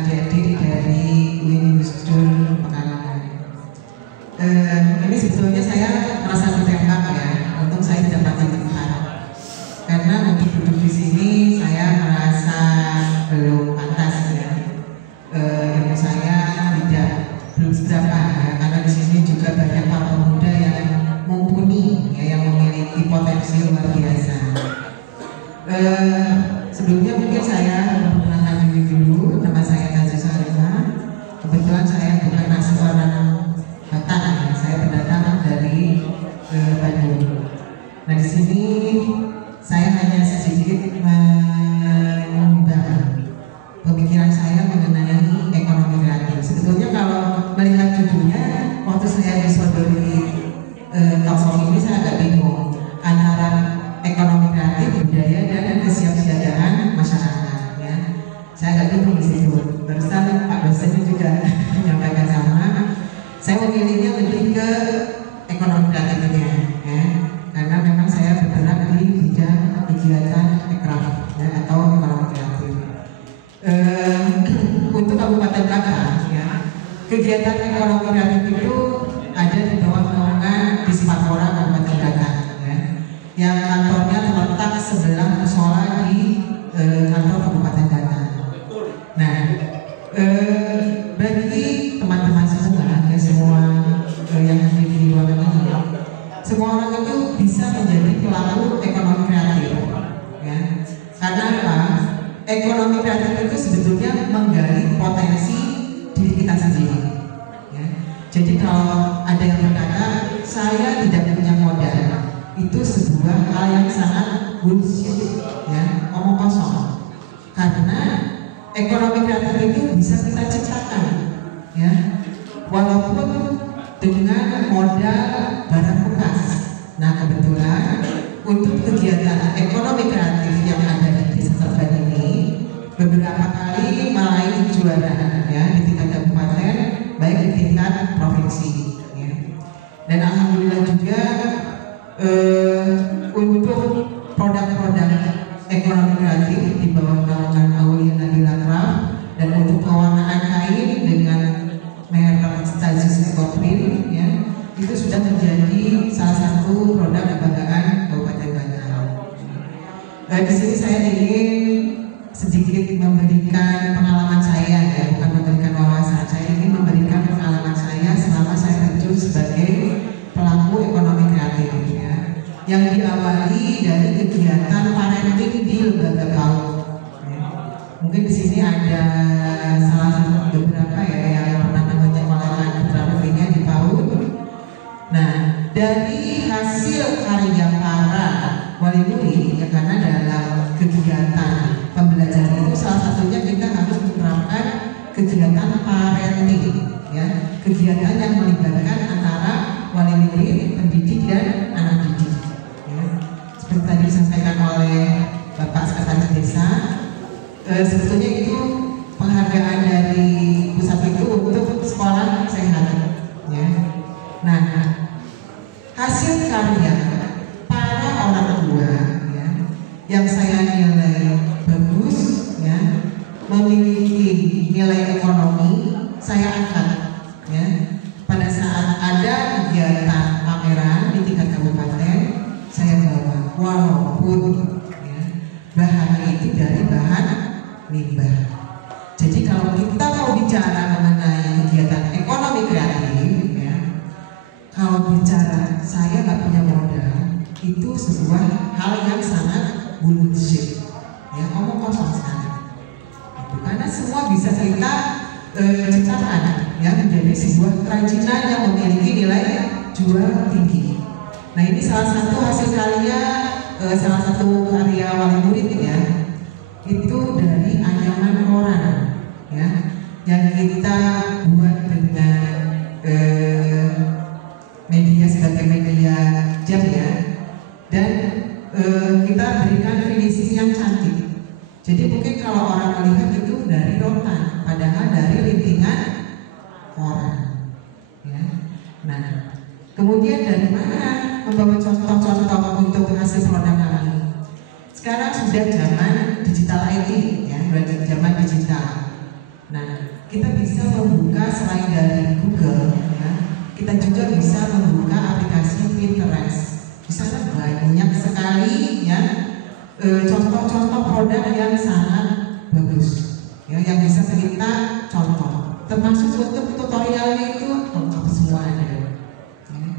adik-adik dari UIN Gus Dur Pekalongan. Ini sebetulnya saya merasa ditembak ya, untung saya tidak dapat tempat. Karena untuk duduk di sini saya merasa belum pantas ya. Ilmu saya belum seberapa ya, karena di sini juga banyak para pemuda yang mumpuni ya, yang memiliki potensi luar biasa. Sebelumnya mungkin saya memperkenalkan diri dulu. Nama saya Tazu Salima. Kebetulan saya bukan asli orang Batak ya. Saya pendatang dari Bandung. Nah di sini saya hanya sedikit mengubah pemikiran saya mengenai ekonomi kreatif. Sebetulnya kalau melihat judulnya, waktu saya disodori talkshow ini saya agak bingung antara ekonomi kreatif, budaya, dan kesiapsiagaan masyarakat ya. Saya agak bingung di situ. Barusan Pak dosennya juga menyampaikan sama. Saya memilihnya lebih ke ekonomi kreatifnya ya. Karena memang saya bergerak di bidang kegiatan ekraf ya, atau ekonomi kreatif. Untuk Kabupaten Bangka ya, kegiatan ekonomi kreatif itu ada di bawah naungan Dispatpora Kabupaten Bangka ya, yang kantornya terletak sebelah musola di kantor Kabupaten Bangka. Nah, bagi teman-teman semua ya, semua yang hadir di ruangan ini, semua orang itu bisa menjadi pelaku ekonomi kreatif ya. Karena apa? Ekonomi kreatif itu sebetulnya menggali potensi diri kita sendiri ya. Jadi kalau ada yang berkata saya tidak punya modal, itu sebuah hal yang sangat bullshit ya, omong kosong. Karena ekonomi kreatif itu bisa kita ciptakan ya, walaupun dengan modal barang bekas. Nah kebetulan untuk kegiatan ekonomi kreatif yang ada di Desa Serban ini beberapa kali meraih juara ya, di tingkat kabupaten baik di tingkat provinsi ya. Dan alhamdulillah juga untuk produk-produk ekonomi kreatif di bawah naungan Aulia Nabila Craft dan untuk pewarnaan kain dengan merek Stasis Ecoprint ya, itu sudah menjadi salah satu produk kebanggaan Kabupaten Bangka. Di sini saya ingin sedikit memberikan pengalaman saya ya, bukan memberikan wawasan. Saya ingin memberikan pengalaman saya selama saya terjun sebagai pelaku ekonomi kreatif ya, yang diawali dari kegiatan parenting di lembaga PAUD. Ya. Mungkin di sini ada salah satu beberapa ya yang pernah menyekolahkan putra putrinya di PAUD. Nah, dari hasil karya para wali murid ya, karena dalam kegiatan pembelajaran itu salah satunya kita harus menerapkan kegiatan parenting ya, kegiatan yang melibatkan antara wali murid, pendidik dan anak didik ya. Seperti tadi disampaikan oleh Bapak Sekretaris Desa, sebetulnya itu penghargaan dari pusat itu untuk sekolah sehat ya. Nah, hasil karya para orang tua ya, yang saya nilai bagus ya, memiliki nilai ekonomi, saya angkat ya. Pada saat ada kegiatan pameran di tingkat kabupaten, saya bawa walaupun ya, bahannya itu dari bahan limbah. Jadi kalau kita mau bicara mengenai kegiatan ekonomi kreatif ya, kalau bicara saya nggak punya modal, itu sebuah hal yang sangat bullshit ya, omong kosong sekali. Karena semua bisa kita ciptakan ya, menjadi sebuah kerajinan yang memiliki nilai jual tinggi. Nah ini salah satu hasil karya, salah satu karya wali murid ya, itu dari anyaman koran ya, yang kita buat dengan media sebagai media jam ya, dan kita berikan finishing yang cantik. Jadi mungkin kalau orang melihat itu dari rotan, padahal dari lintingan koran ya. Nah kemudian dari mana membawa contoh-contoh untuk hasil produk kami? Sekarang sudah zaman digital IT ya, zaman digital selain dari Google, ya, kita juga bisa membuka aplikasi Pinterest. Di sana banyak sekali ya contoh-contoh produk yang sangat bagus, ya, yang bisa kita contoh. Termasuk untuk tutorialnya itu lengkap semua ada. Ya.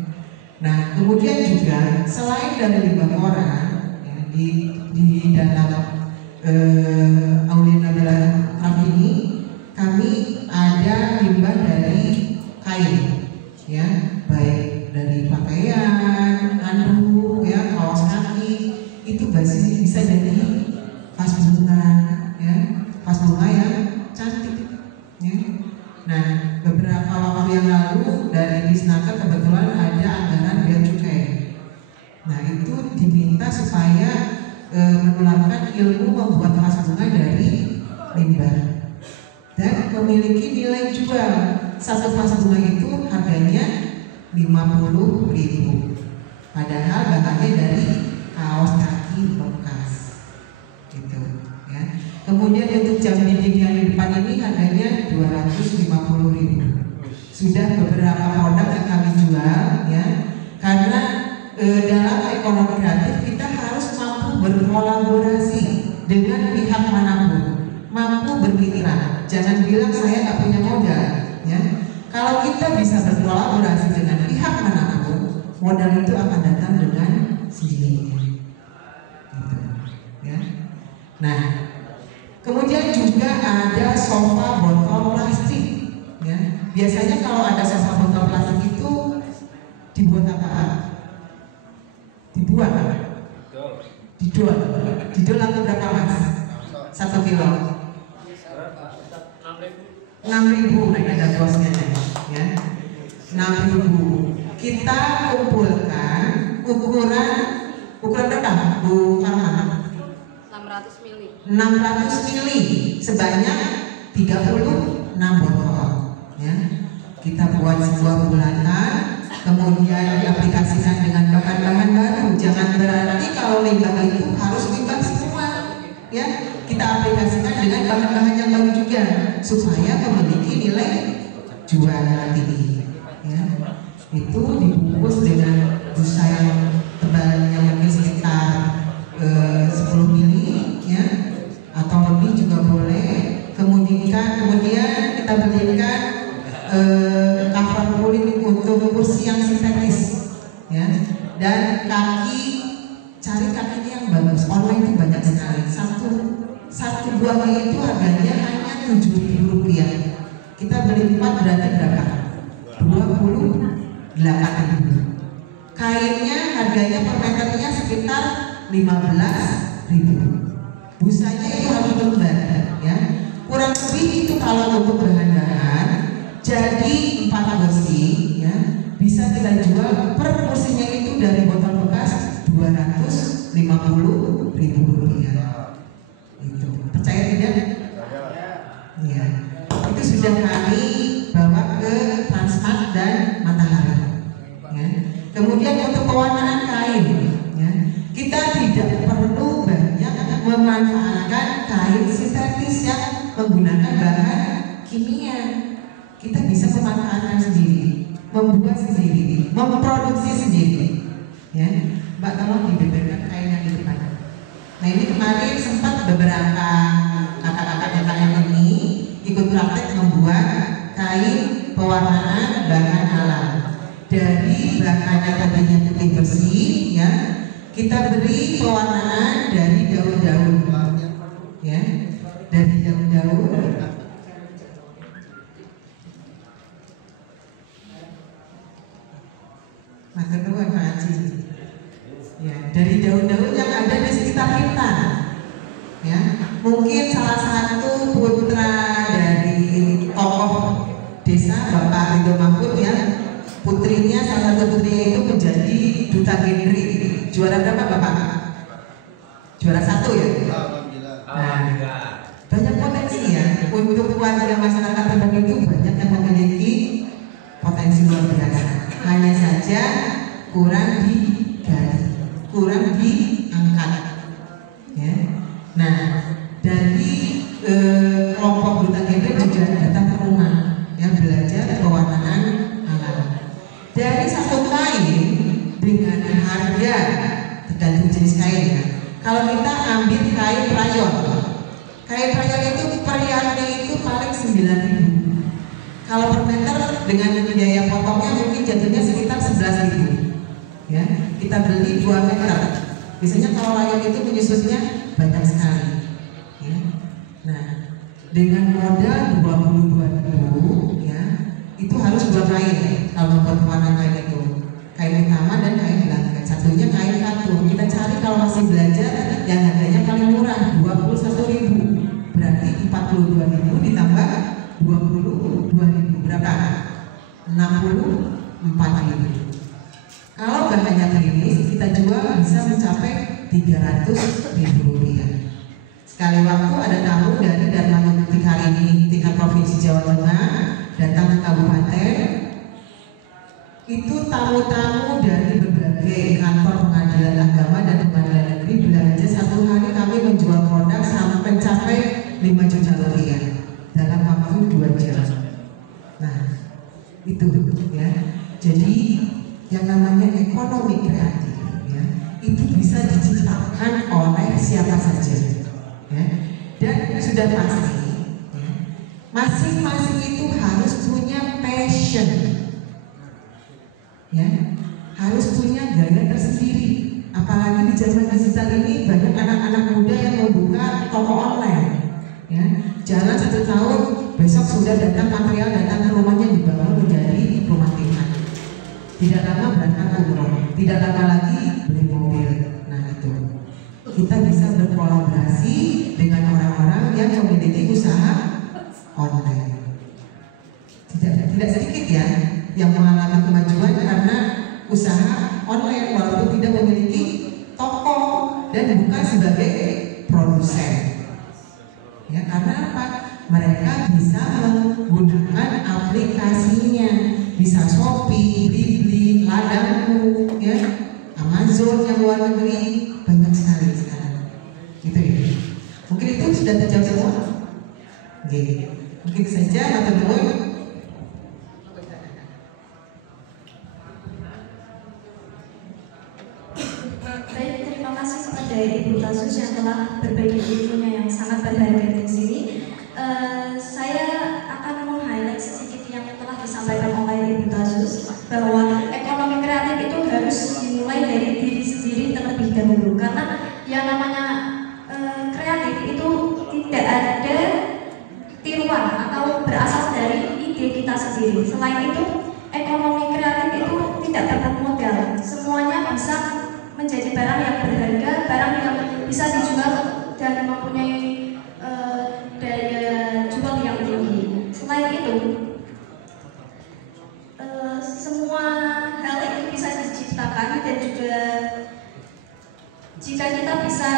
Nah, kemudian juga selain dari limbah koran, ya, di dalam Aulia Nabila Rafi ini kami ada limbah dari kain, ya, baik dari pakaian, handuk, ya, kaos kaki, itu bisa jadi vas bunga, ya, vas bunga yang cantik, ya. Nah, beberapa waktu yang lalu dari Disnaker kebetulan ada anggaran bea cukai. Nah, itu diminta supaya menularkan ilmu membuat vas bunga dari limbah dan memiliki nilai jual. Satu vas bunga itu harganya 50.000, padahal bahannya dari kaos kaki bekas, gitu, ya. Kemudian untuk jam dinding yang di depan ini harganya 250.000. Sudah beberapa produk yang kami jual, ya, karena dalam ekonomi kreatif kita harus mampu berkolaborasi dengan pihak manapun, mampu bermitra. Jangan bilang saya nggak punya modal, ya. Kalau kita bisa berkolaborasi dengan pihak manapun, modal itu akan datang dengan sendirinya, gitu, ya. Nah, kemudian juga ada sofa botol plastik, ya. Biasanya kalau ada sofa botol plastik itu dibuat apa? Dibuat, dijual laku berapa mas? 1 kilo 6.000, nah ada bosnya, ya, 6.000. Kita kumpulkan ukuran berapa Bu Farma? 600 mili. 600 mili sebanyak 36 botol, ya. Kita buat sebuah bulatan, kemudian diaplikasikan dengan bahan-bahan baru. Jangan berarti kalau limbah itu harus limbah semua, ya. Kita aplikasikan dengan bahan-bahan yang baru juga supaya memiliki nilai jual tinggi, ya. Itu dibungkus dengan busa yang tebalnya mungkin sekitar 10 mili, ya, atau lebih juga boleh. Kemudian kita berikan cover kulit untuk kursi yang sintetis, ya, dan cari kakinya yang bagus. Online itu banyak sekali. Satu buahnya itu harganya hanya 7.000 rupiah. Kita beli 4 berarti berapa? 28.000. Kainnya harganya per meternya sekitar 15.000. Busanya itu harus lembar, ya. Kurang lebih itu kalau untuk bahan-bahan jadi 4 kursi, ya, bisa kita jual per kursinya itu dari botol bekas 250.000 rupiah. Itu percaya tidak? Ya, itu sudah kami bawa ke Transmart dan Matahari, ya. Kemudian untuk pewarnaan kain, ya, kita tidak perlu banyak memanfaatkan kain sintetis yang menggunakan bahan kimia. Kita bisa memanfaatkan sendiri, membuat sendiri, memproduksi sendiri, ya. Mbak, tolong dibeberkan kain yang di depan. Nah, ini kemarin sempat beberapa kakak-kakak yang ini ikut praktek membuat kain pewarnaan bahan alam dari bahan yang tadinya putih bersih, ya. Kita beri pewarnaan dari daun-daun, ya, dari daun-daun. Maka kedua Pak Haji, ya, dari daun-daun yang ada di sekitar kita, ya. Mungkin salah satu putra dari tokoh desa Bapak Ridho Mahfud, ya, putrinya, salah satu putrinya itu menjadi duta genre. Juara berapa Bapak? Juara 1, ya. Nah, banyak potensi, ya, untuk warga masyarakat Padang itu banyak yang memiliki potensi luar biasa. Hanya saja kurang digali, kurang diangkat, ya. Nah, dari kelompok duta genre juga datang ke rumah, ya, belajar belajar pewarnaan alam. Dari satu kain dengan harga tergantung jenis kain ya. Kalau kita ambil kain rayon itu per yarnya itu paling 9.000. Kalau per meter dengan biaya potongnya mungkin jatuhnya sekitar 11.000. Ya, kita beli 2 meter. Biasanya kalau rayon itu menyusunnya banyak sekali. Ya. Nah, dengan modal 22.000 ya, itu harus 2 kain kalau membuat warna kain itu. Kain utama dan kain belakang. Satunya kain katun. Kita cari kalau masih belajar yang harganya paling murah 21.000. Berarti 42.000 ditambah 22.000 berapa? 64.000. Kalau bahannya klinis kita jual bisa mencapai 300.000 rupiah. Sekali waktu ada tamu dari Dharma Mukti kali ini tingkat provinsi Jawa Tengah datang ke kabupaten. Itu tamu-tamu dari berbagai kantor pengadilan agama dan pengadilan negeri belanja satu hari kami menjual produk sampai mencapai 5 juta rupiah dalam waktu 2 jam. Nah, itu ya. Jadi yang namanya ekonomi kreatif ya, itu bisa diciptakan oleh siapa saja ya. Dan sudah pasti ya, masing-masing itu harus punya passion ya, harus punya gaya tersendiri. Apalagi di zaman digital ini banyak anak-anak muda yang membuka toko online ya. Jalan 1 tahun, besok sudah datang material datang ke rumahnya dibangun menjadi rumah tingkat. Tidak lama berangkat umroh, tidak lama lagi beli mobil. Nah itu, kita bisa berkolaborasi dengan orang-orang yang memiliki usaha online. Tidak sedikit ya yang mengalami kemajuan karena usaha online walaupun tidak memiliki toko dan bukan sebagai produsen. Ya, karena apa? Mereka bisa menggunakan aplikasinya, bisa Shopee, Blibli, Ladangku, ya, Amazon yang luar negeri, banyak sekali sekarang. Gitu ya. Mungkin itu sudah terjawab semua. Oke. Mungkin saja atau dulu. Baik, terima kasih kepada Ibu Tasus yang telah berbagi ilmunya yang sangat berharga di sini. Saya akan meng-highlight sedikit yang telah disampaikan oleh Ibu Tasus bahwa ekonomi kreatif itu harus dimulai dari diri sendiri terlebih dahulu, karena yang namanya kreatif itu tidak ada tiruan atau berasal dari ide kita sendiri. Selain itu, ekonomi kreatif itu tidak bermodal, semuanya bisa menjadi barang yang berharga, barang yang bisa dijual dan mempunyai daya jual yang tinggi. Selain itu, semua hal itu bisa diciptakan dan juga jika kita bisa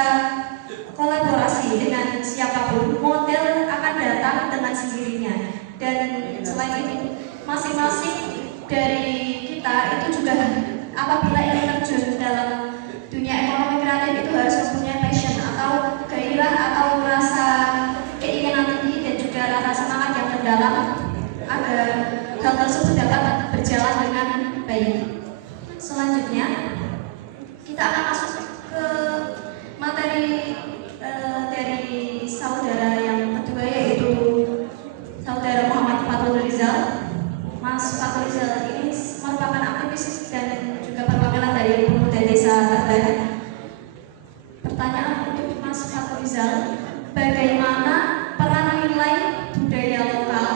kolaborasi dengan siapapun, model akan datang dengan sendirinya. Dan selain itu, masing-masing dari kita itu juga apabila ingin terjun dalam dunia ekonomi kreatif itu harus mempunyai passion atau gairah atau rasa keinginan tinggi dan juga rasa semangat yang mendalam agar hal tersebut dapat berjalan dengan baik. Selanjutnya kita akan masuk ke materi dari saudara yang kedua, yaitu saudara Muhammad Fatul Rizal. Mas Fatul Rizal ini merupakan aktivis dan juga perwakilan dari pemuda desa Terban. Pertanyaan untuk Mas Fatul Rizal, bagaimana peran nilai budaya lokal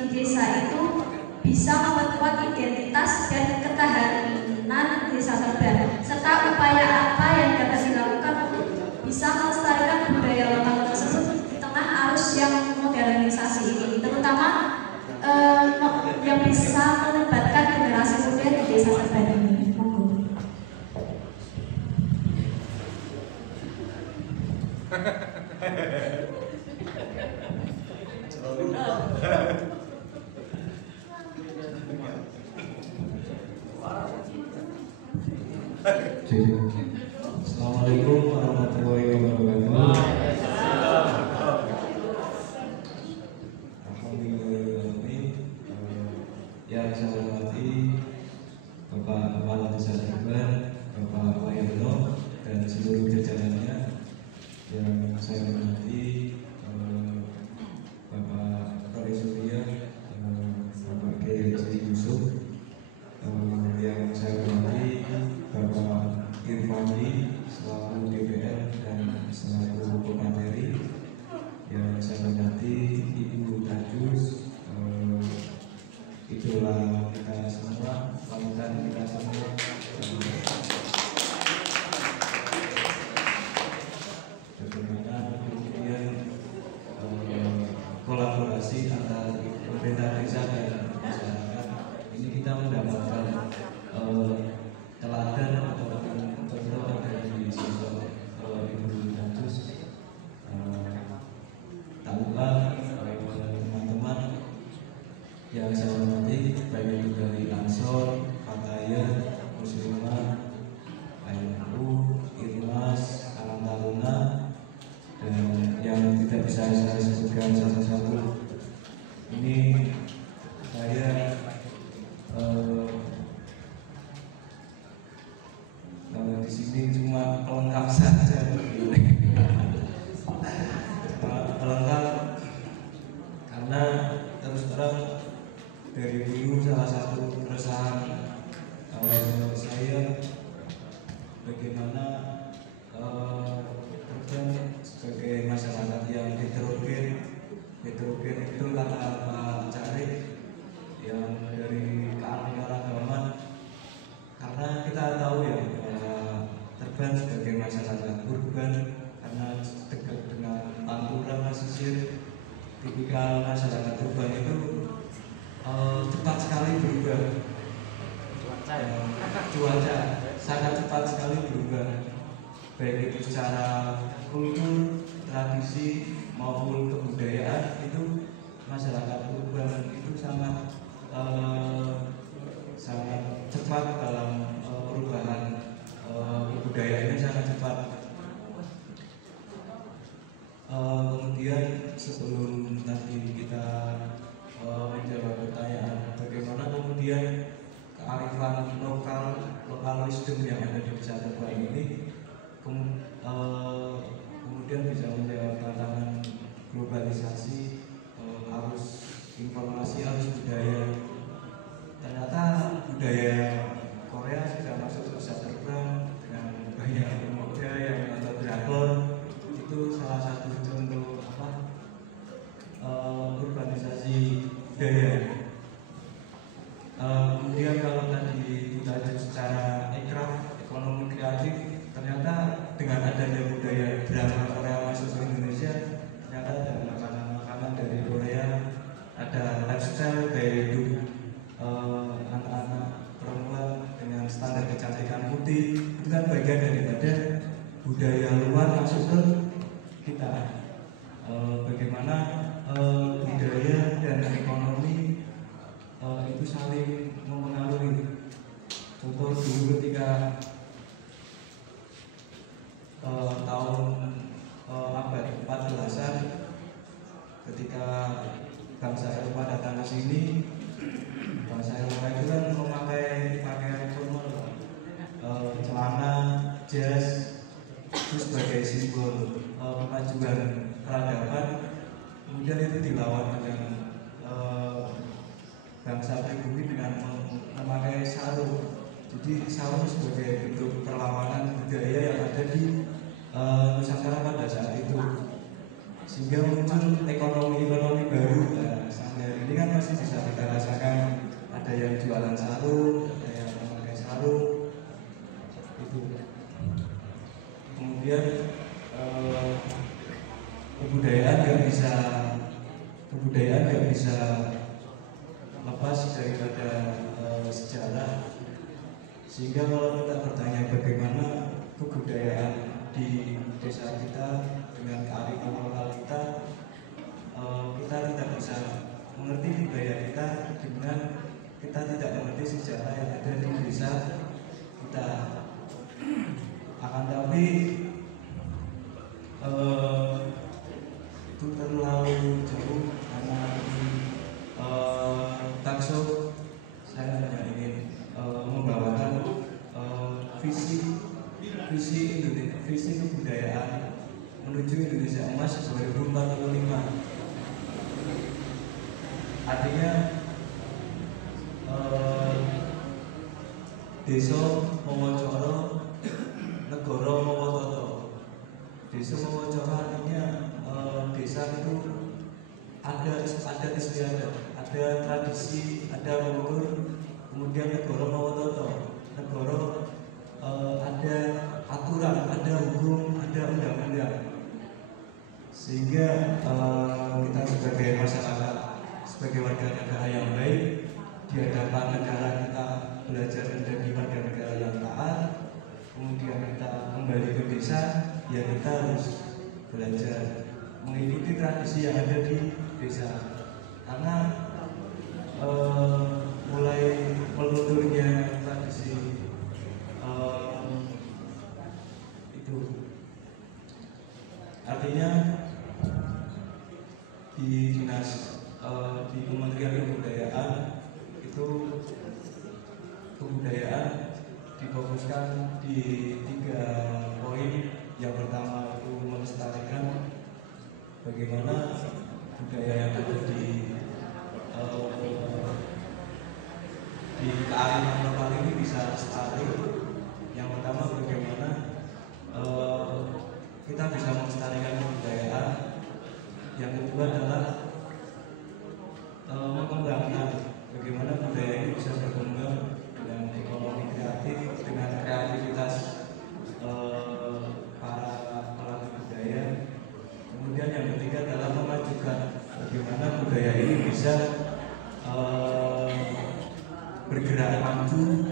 di desa itu bisa memperkuat identitas dan ketahanan desa Terban, serta upaya apa yang dapat dilakukan untuk bisa melestarikan budaya lokal tersebut di tengah arus yang modernisasi ini, terutama yang bisa melibatkan generasi muda di desa Terban ini. Assalamualaikum warahmatullahi wabarakatuh. Alhamdulillah. tidak bisa saya sebutkan satu-satu. Ini saya kalau di sini cuma pelengkap saja, pelengkap karena terus terang dari dulu salah satu keresahan saya bagaimana sebagai masyarakat yang heterogen itu kata Pak Cari yang dari keanekaragaman, karena kita tahu ya Terban sebagai masyarakat urban karena dekat dengan Pantura, pesisir, tipikal masyarakat urban itu cepat sekali berubah. Cuaca sangat cepat sekali berubah, baik itu secara kultur, tradisi maupun kebudayaan. Itu masyarakat urban itu sangat cepat dalam perubahan kebudayaannya, sangat cepat. Kemudian sebelum tadi kita menjawab pertanyaan bagaimana kemudian kearifan lokal wisdom yang ada di desa Terban ini kemudian bisa menjawab tantangan globalisasi, arus informasi, arus budaya. Ternyata budaya Korea sudah masuk ke desa Terban dengan banyak pemuda yang nonton drakor. Itu salah satu contoh urbanisasi budaya. Kemudian kalau tadi kita secara ekonomi kreatif, ternyata dengan adanya budaya drama Korea masuk ke Indonesia, ternyata ada makanan-makanan dari Korea, ada lifestyle gaya hidup anak-anak perempuan dengan standar kecantikan putih. Itu kan bagian daripada budaya luar masuk ke kita. Bagaimana budaya dan ekonomi itu saling mempengaruhi. Contoh dulu ketika tahun abad 14-an, ketika bangsa Eropa datang ke sini, bangsa Eropa itu kan memakai pakaian formal, celana, jas, itu sebagai simbol kemajuan peradaban. Kemudian itu dilawan dengan bangsa pribumi dengan memakai sarung. Jadi sarung sebagai bentuk perlawanan budaya yang ada di Nusantara pada saat itu, sehingga muncul ekonomi baru. Nah, sampai hari ini kan masih bisa kita rasakan, ada yang jualan sarung, ada yang memakai sarung itu. Kemudian kebudayaan nggak bisa lepas daripada sejarah. Sehingga kalau kita bertanya bagaimana kebudayaan di desa kita dengan kearifan lokal kita, kita tidak bisa mengerti budaya kita dengan kita tidak mengerti sejarah yang ada di desa kita. Akan tapi itu terlalu jauh karena takso saya hanya ingin membawakan visi kebudayaan menuju Indonesia Emas 2045. Artinya desa Mowocoro, negara Mowototo. Desa Mowocoro artinya desa itu ada istiadat, ada tradisi, ada kultur. Kemudian negara Mowototo, negara ada aturan, ada hukum, ada undang-undang. Sehingga kita sebagai masyarakat, sebagai warga negara yang baik, di hadapan negara kita belajar menjadi warga negara yang taat. Kemudian kita kembali ke desa, ya kita harus belajar mengikuti tradisi yang ada di desa. Karena mulai melunturnya tradisi itu artinya bagaimana budaya yang ada di kearifan lokal ini bisa lestari. Yang pertama bagaimana kita bisa melestarikan kebudayaan. Yang kedua adalah mengembangkan bagaimana budaya ini bisa berkembang dengan ekonomi kreatif, dengan kreativitas para pelaku budaya. Kemudian yang ketiga adalah memajukan bagaimana budaya ini bisa bergerak maju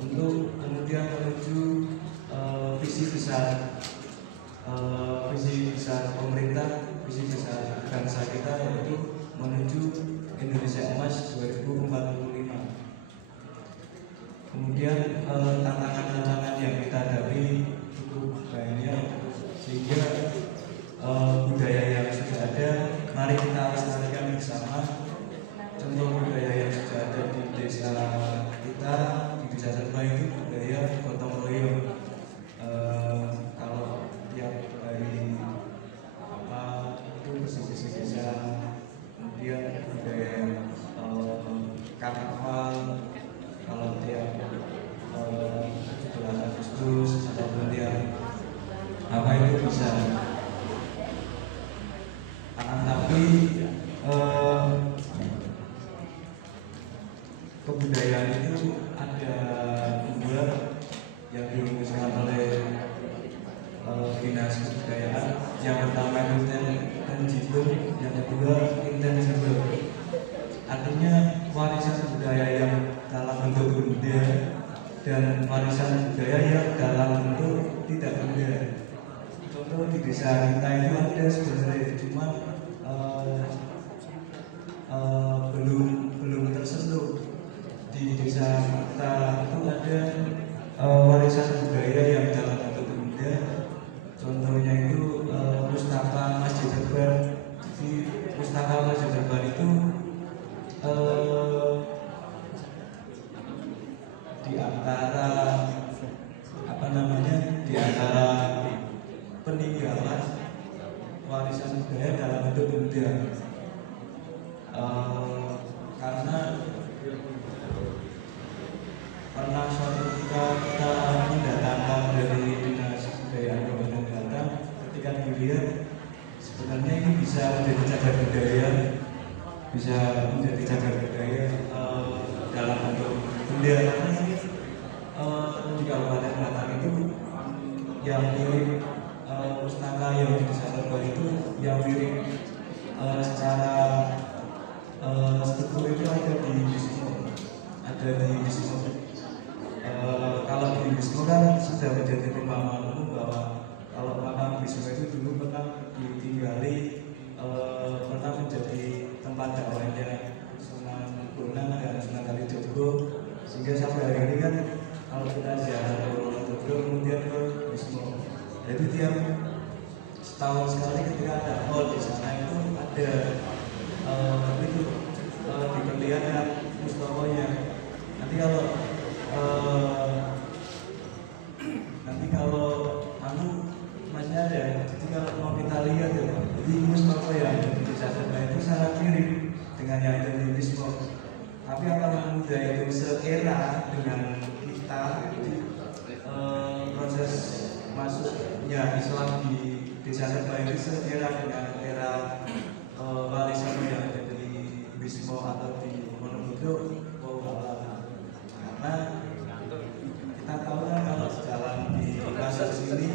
untuk kemudian menuju visi besar pemerintah, visi besar bangsa kita, yaitu menuju Indonesia Emas 2045. Kemudian tantangan-tantangan yang kita hadapi cukup banyak, sehingga budaya yang sudah ada mari kita lestarikan bersama. Contoh budaya yang sudah ada di desa kita, di desa Serba itu budaya gotong royong. Kalau tiap hari itu bersih-bersih desa. Kemudian budaya karnaval, kalau tiap 17 Agustus ataupun tiap itu bisa. Tapi kebudayaan itu ada dua yang dirumuskan oleh dinas kebudayaan. Yang pertama intangible, yang kedua intangible. Artinya warisan budaya yang dalam bentuk benda dan warisan budaya yang dalam bentuk tidak benda. Contoh di desa kita itu ada sebenarnya, cuma belum tersentuh. Di desa kita itu ada warisan budaya yang dalam bentuk benda. Contohnya itu pustaka Masjid Serban. Jadi pustaka Masjid Serban itu di antara peninggalan warisan budaya dalam bentuk benda. Karena pernah suatu ketika kita mendatangkan dari dinas kebudayaan Kabupaten Batang, ketika dilihat sebenarnya ini bisa menjadi cagar budaya, dalam bentuk benda. Di Kabupaten Batang itu yang mirip pustaka yang di desa Serba itu yang mirip secara struktur itu ada di Wismo. Kalau di Wismo kan sudah menjadi pemahaman umum bahwa kalau makam Wismo itu dulu pernah ditinggali, pernah menjadi tempat dakwahnya Sunan Bonang dan Sunan Kalijogo, sehingga sampai hari ini kan kalau kita ziarah ke Wonosobo kemudian ke Wismo, jadi tiap setahun sekali ketika ada hall di sana itu ada diperlihatkan Mustokonya. Nanti kalau masih ada, jadi kalau mau kita lihat ya, jadi Mustoko yang di desa Serba itu sangat mirip dengan yang ada di Wismo. Tapi apakah budaya itu seera dengan kita? Jadi proses masuknya Islam di desa Serba itu seera dengan era warisan yang ada di Wismo atau di Wonosobo. Karena kita tahu kan kalau jalan di pasar sini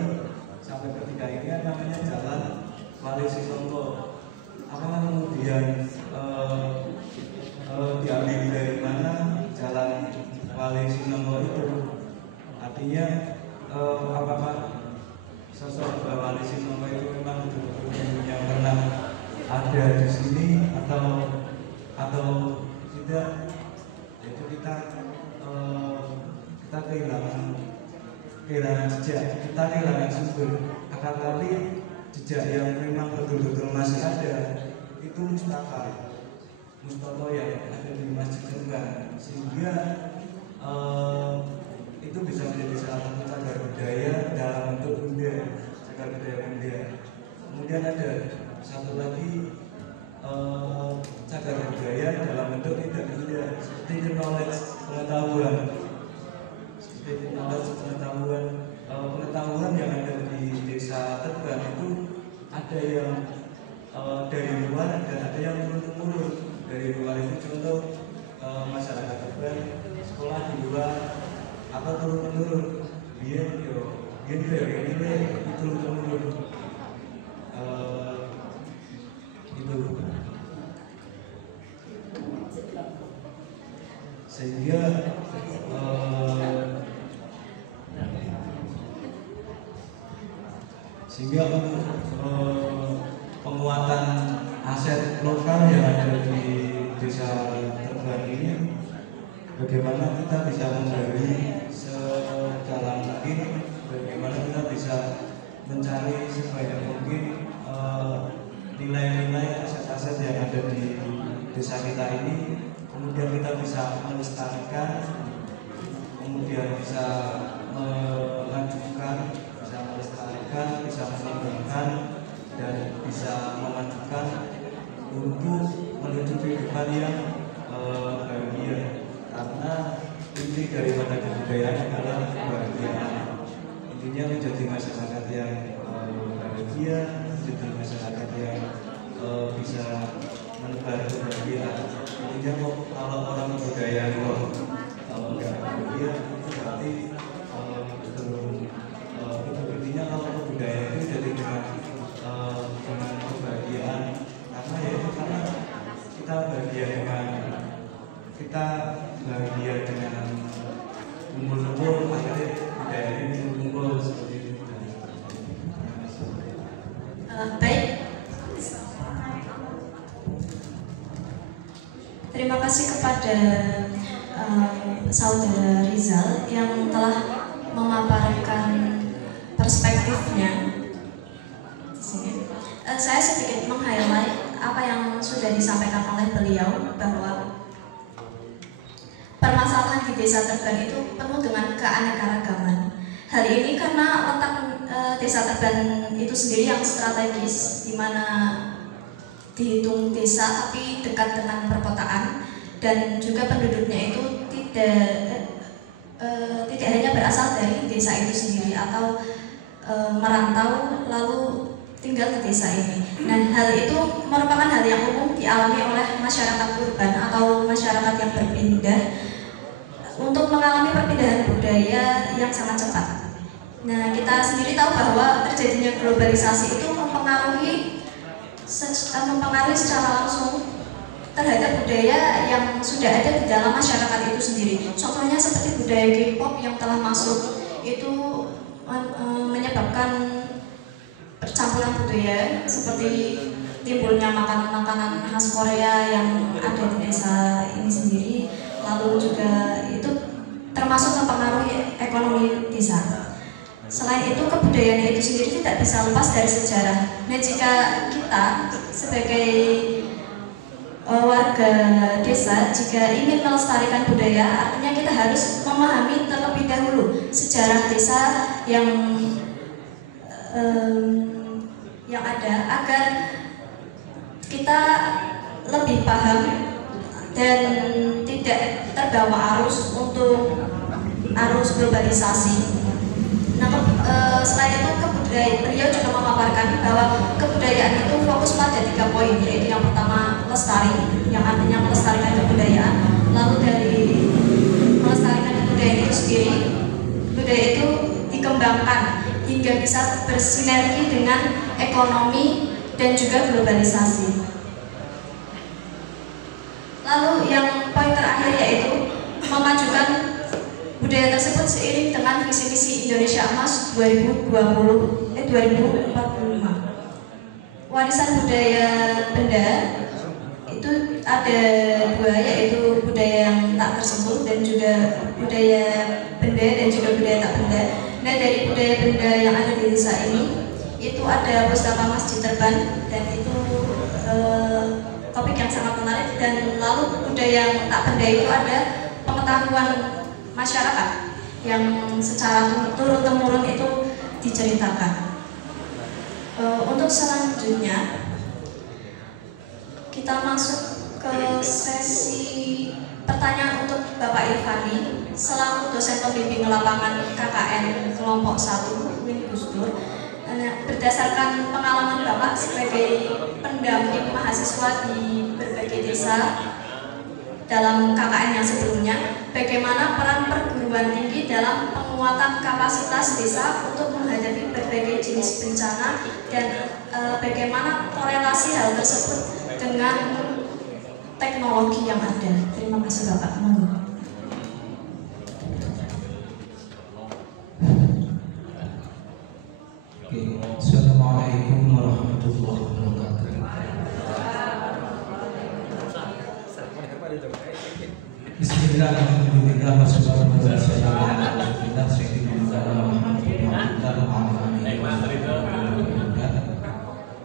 sampai ketika ini kan namanya jalan Wali Sinongko. Apakah kemudian diambil dari mana jalan Wali Sinongko itu? Artinya apakah sosok Wali Sinongko itu memang betul-betul yang pernah ada di sini atau tidak? Itu kita kehilangan jejak, kita kehilangan sumber. Akan tapi jejak yang memang betul-betul masih ada itu Mustoko yang ada di Masjid Serban, sehingga itu bisa menjadi salah satu cagar budaya dalam bentuk benda, cagar budaya benda. Kemudian ada satu lagi cagar budaya dalam bentuk tidak seperti knowledge pengetahuan, pengetahuan yang ada di desa Teban itu ada yang dari luar dan ada yang turun-temurun. Dari luar itu contoh masyarakat Teban sekolah di luar apa turun-temurun, dia ini turun-temurun itu sehingga penguatan aset lokal yang ada di desa Teban ini, bagaimana kita bisa menggali sedalam mungkin, bagaimana kita bisa mencari sebanyak mungkin nilai-nilai aset-aset yang ada di desa kita ini, kemudian kita bisa melestarikan, kemudian bisa melanjutkan, bisa melestarikan, bisa mengembangkan, dan bisa memajukan untuk menuju kehidupan yang bahagia. Karena inti daripada kebudayaan adalah kebahagiaan. Intinya menjadi masyarakat yang bahagia, menjadi masyarakat yang bisa menebar kebahagiaan. Intinya kalau orang kebudayaan enggak bahagia, itu berarti intinya kalau kebudayaan itu jadi dengan kebahagiaan. Karena ya itu karena kita bahagia dengan kumpul-kumpul, akhirnya budaya ini kumpul seperti itu. Baik. Terima kasih kepada Saudara Rizal yang telah memaparkan perspektifnya. Saya sedikit meng-highlight apa yang sudah disampaikan oleh beliau, bahwa permasalahan di desa Teban itu penuh dengan keanekaragaman. Hal ini karena letak desa Teban itu sendiri yang strategis, di mana dihitung desa tapi dekat dengan perkotaan, dan juga penduduknya itu tidak hanya berasal dari desa itu sendiri atau merantau lalu tinggal di desa ini. Dan hal itu merupakan hal yang umum dialami oleh masyarakat urban atau masyarakat yang berpindah untuk mengalami perpindahan budaya yang sangat cepat. Nah, kita sendiri tahu bahwa terjadinya globalisasi itu mempengaruhi secara langsung terhadap budaya yang sudah ada di dalam masyarakat itu sendiri. Contohnya seperti budaya K-pop yang telah masuk itu menyebabkan percampuran budaya, seperti timbulnya makanan-makanan khas Korea yang ada di desa ini sendiri. Lalu juga itu termasuk mempengaruhi ekonomi desa. Selain itu, kebudayaan itu sendiri tidak bisa lepas dari sejarah. Nah, jika kita sebagai warga desa, jika ingin melestarikan budaya, artinya kita harus memahami terlebih dahulu sejarah desa yang ada, agar kita lebih paham dan tidak terbawa arus globalisasi. Nah, selain itu beliau juga memaparkan bahwa kebudayaan itu fokus pada 3 poin, yaitu yang pertama lestari, yang artinya melestarikan kebudayaan. Lalu dari melestarikan kebudayaan itu sendiri, budaya itu dikembangkan hingga bisa bersinergi dengan ekonomi dan juga globalisasi. Lalu yang poin terakhir yaitu memajukan budaya tersebut seiring dengan visi-misi Indonesia Emas 2045. Warisan budaya benda itu ada 2, yaitu budaya yang tak tersentuh dan juga budaya benda dan juga budaya tak benda. Nah, dari budaya benda yang ada di desa ini itu ada Pustaka Masjid Teban, dan itu topik yang sangat menarik. Dan lalu budaya yang tak benda itu ada pengetahuan masyarakat yang secara turun-temurun itu diceritakan. Untuk selanjutnya kita masuk ke sesi pertanyaan untuk Bapak Irfani selaku dosen pembimbing lapangan KKN kelompok 1 UIN Gus Dur. Berdasarkan pengalaman Bapak sebagai pendamping mahasiswa di berbagai desa dalam KKN yang sebelumnya, bagaimana peran perguruan tinggi dalam penguatan kapasitas desa untuk menghadapi berbagai jenis bencana dan bagaimana korelasi hal tersebut dengan teknologi yang ada. Terima kasih Bapak. Assalamualaikum warahmatullahi wabarakatuh. Bismillah, alhamdulillah, wassalatu wassalamu ala rasulillah sayyidina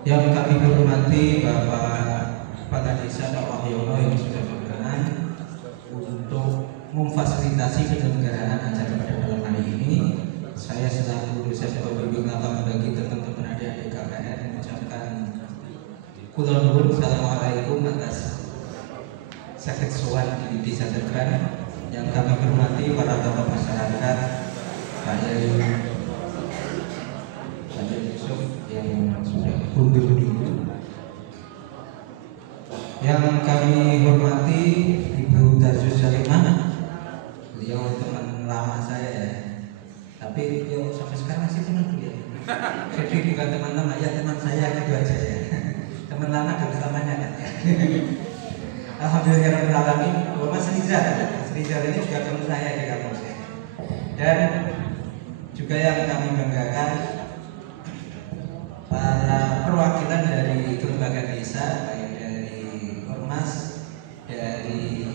yang kami hormati Bapak Kepala Desa Pak Wahyono yang sudah berkenan untuk memfasilitasi penyelenggaraan acara pada malam hari ini. Saya selaku dosen pembimbing lapangan bagi teman-teman adik-adik KKN mengucapkan kula nuwun assalamualaikum atas sakit sowan di desa Tegan yang kami hormati para tokoh masyarakat, Pak Yusuf yang sudah mundur dulu, yang kami hormati Ibu Darsus Salimah, beliau teman lama saya ya. Tapi yo sampai sekarang masih teman dia. Jadi bukan teman lama ya, teman saya gitu aja ya. Teman lama dan selamanya kan. Alhamdulillahirobbilalamin. Mas Rizal ini juga teman saya di kampus ya. Dan juga yang kami banggakan para perwakilan dari lembaga desa, baik dari ormas, dari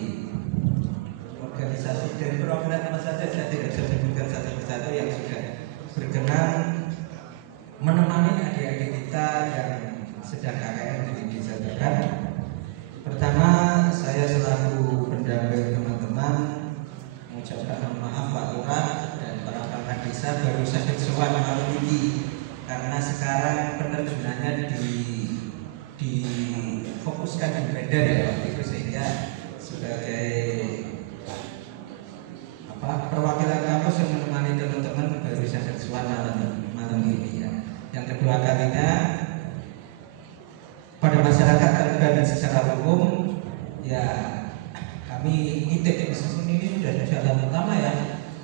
organisasi dan perwakilan apa saja, saya tidak bisa sebutkan satu persatu yang sudah berkenan menemani adik-adik kita yang sedang KKN di desa Tegan. Pertama, saya selaku pendamping teman-teman mengucapkan maaf Pak Lurah dan para perangkat desa baru sakit sowan malam ini karena sekarang penerjunannya difokuskan di Medan ya waktu itu, sehingga sebagai perwakilan kampus yang menemani teman-teman baru sakit sowan malam ini ya. Yang kedua kalinya pada masyarakat Tegan secara umum ya, kami titip meskipun ini sudah jalan pertama ya,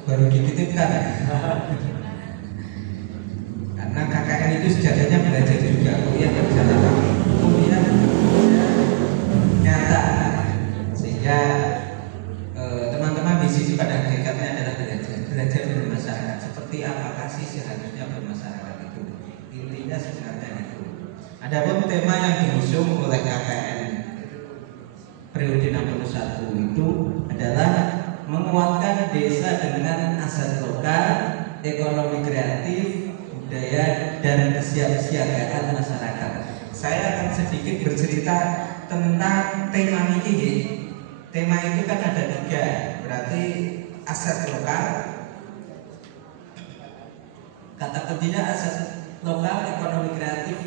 baru dititipkan ya. Karena KKN itu sejatinya belajar juga, kuliah berjalan, kuliah nyata, sehingga teman-teman di sini pada hakikatnya adalah belajar bermasyarakat. Seperti apakah sih seharusnya bermasyarakat itu? Intinya sebenarnya itu. Adapun tema yang diusung oleh KKN periode 61 itu adalah menguatkan desa dengan aset lokal, ekonomi kreatif, budaya, dan kesiapsiagaan masyarakat. Saya akan sedikit bercerita tentang tema ini. Tema itu kan ada 3, berarti aset lokal, kata kuncinya aset lokal, ekonomi kreatif,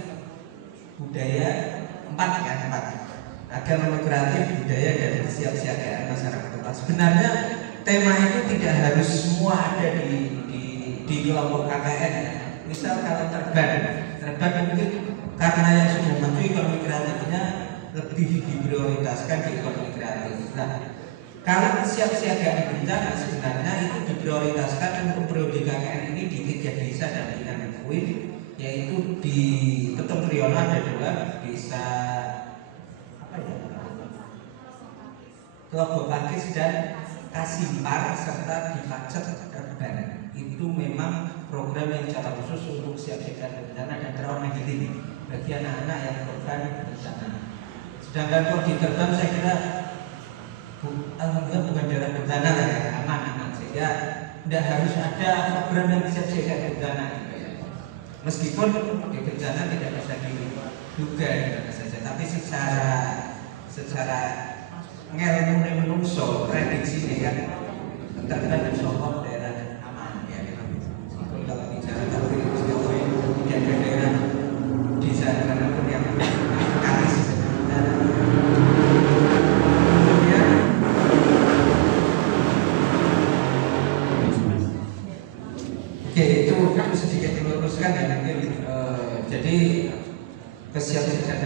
budaya, 4 ya, 4. Ekonomi kreatif, budaya, dan kesiapsiagaan masyarakat. Sebenarnya tema itu tidak harus semua ada di kelompok KKN ya. Misal kalau Tegan mungkin karena yang sudah maju ekonomi kreatifnya lebih diprioritaskan di ekonomi kreatif. Nah, kalau kesiapsiagaan bencana sebenarnya itu diprioritaskan untuk periode KKN ini di 3 desa dan binaan UIN, yaitu di Petung Kriono ada 2 desa Tlogo Pakis dan Kasimpar serta di Pacet Tegan. Itu memang program yang secara khusus untuk siap-siagaan bencana dan trauma healing bagi anak-anak yang korban bencana. Sedangkan kalau di Tegan saya kira alhamdulillah bukan daerah bencana lah ya, aman-aman, sehingga tidak harus ada program yang siap-siagaan bencana. Meskipun di bencana tidak bisa diduga saja, tapi secara ngelmu menungso prediksi ini kan terkadang sokong daerah aman ya. Meskipun kalau bicara tapi tidak ada daerah di sana manapun yang kalis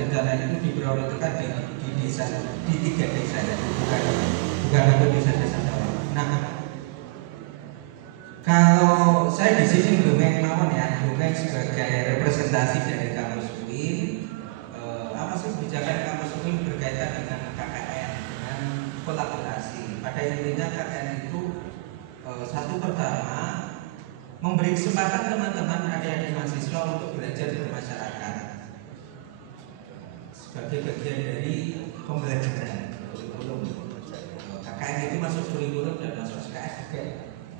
bencana itu diprioritaskan di desa, di 3 desa ya, bukan untuk desa-desa bawah. Nah, kalau saya di sini dongeng mawon ya, dongeng sebagai representasi dari kampus UIN. Apa sih kebijakan kampus UIN berkaitan dengan KKN, dengan kolaborasi? Pada intinya KKN itu satu pertama memberi kesempatan teman-teman adik-adik mahasiswa untuk belajar di masyarakat sebagai bagian dari pembelajaran kurikulum. KKN itu masuk kurikulum dan masuk SKS juga,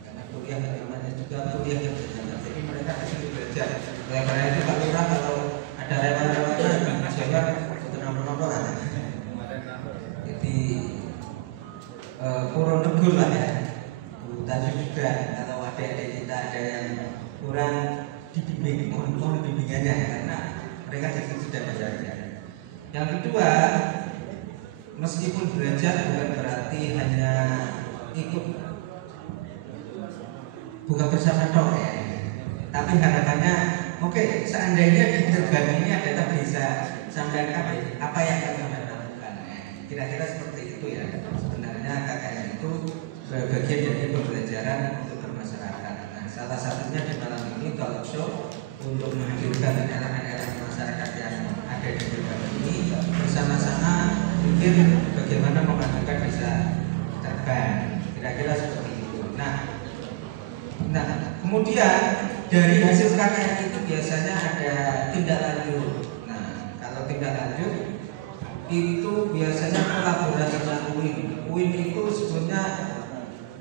karena kuliah namanya juga kuliah yang berjalan. Jadi mereka bisa belajar. Oleh karena itu Pak Lurah kalau ada relawan-relawan di masyarakat itu nomor-nomor lah. Jadi kurang tegur lah ya. Tadi juga kalau adik-adik kita ada yang kurang dibimbing, mohon bimbingannya karena mereka di situ sudah belajar. Yang kedua, meskipun belajar bukan berarti hanya ikut buka bersama toh ya, tapi harapannya oke, seandainya di gerbang ini adalah bisa sampaikan apa yang akan Anda lakukan. Kira-kira seperti itu ya. Sebenarnya KKN itu bagian dari pembelajaran untuk bermasyarakat. Nah, salah satunya di malam ini talk show untuk menghadirkan elemen-elemen masyarakat yang ada di gerbang ini bersama-sama pikir bagaimana memajukan desa terbang. Kira-kira seperti itu. Nah, kemudian dari hasil KKN itu biasanya ada tindak lanjut. Nah, kalau tindak lanjut itu biasanya kolaborasi dengan UIN. UIN itu sebenarnya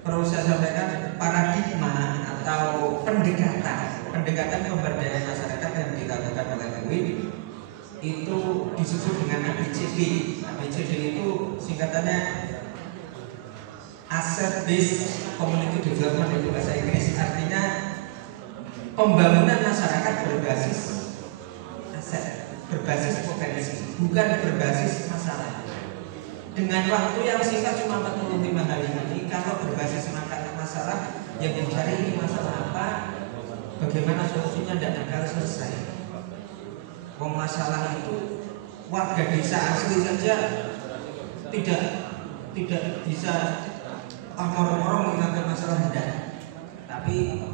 perlu saya sampaikan paradigma atau pendekatan pemberdayaan masyarakat yang dilakukan oleh UIN itu disebut dengan ABCD. ABCD itu singkatannya Asset Based Community Development itu bahasa Inggris, artinya pembangunan masyarakat berbasis aset, berbasis potensi, bukan berbasis masalah. Dengan waktu yang singkat cuma 45 hari ini, kalau berbasis masalah, yang mencari ini masalah apa, bagaimana solusinya dan akan selesai. Masalah itu warga desa asli saja tidak bisa orang-orang mengingatkan masalah tidak, tapi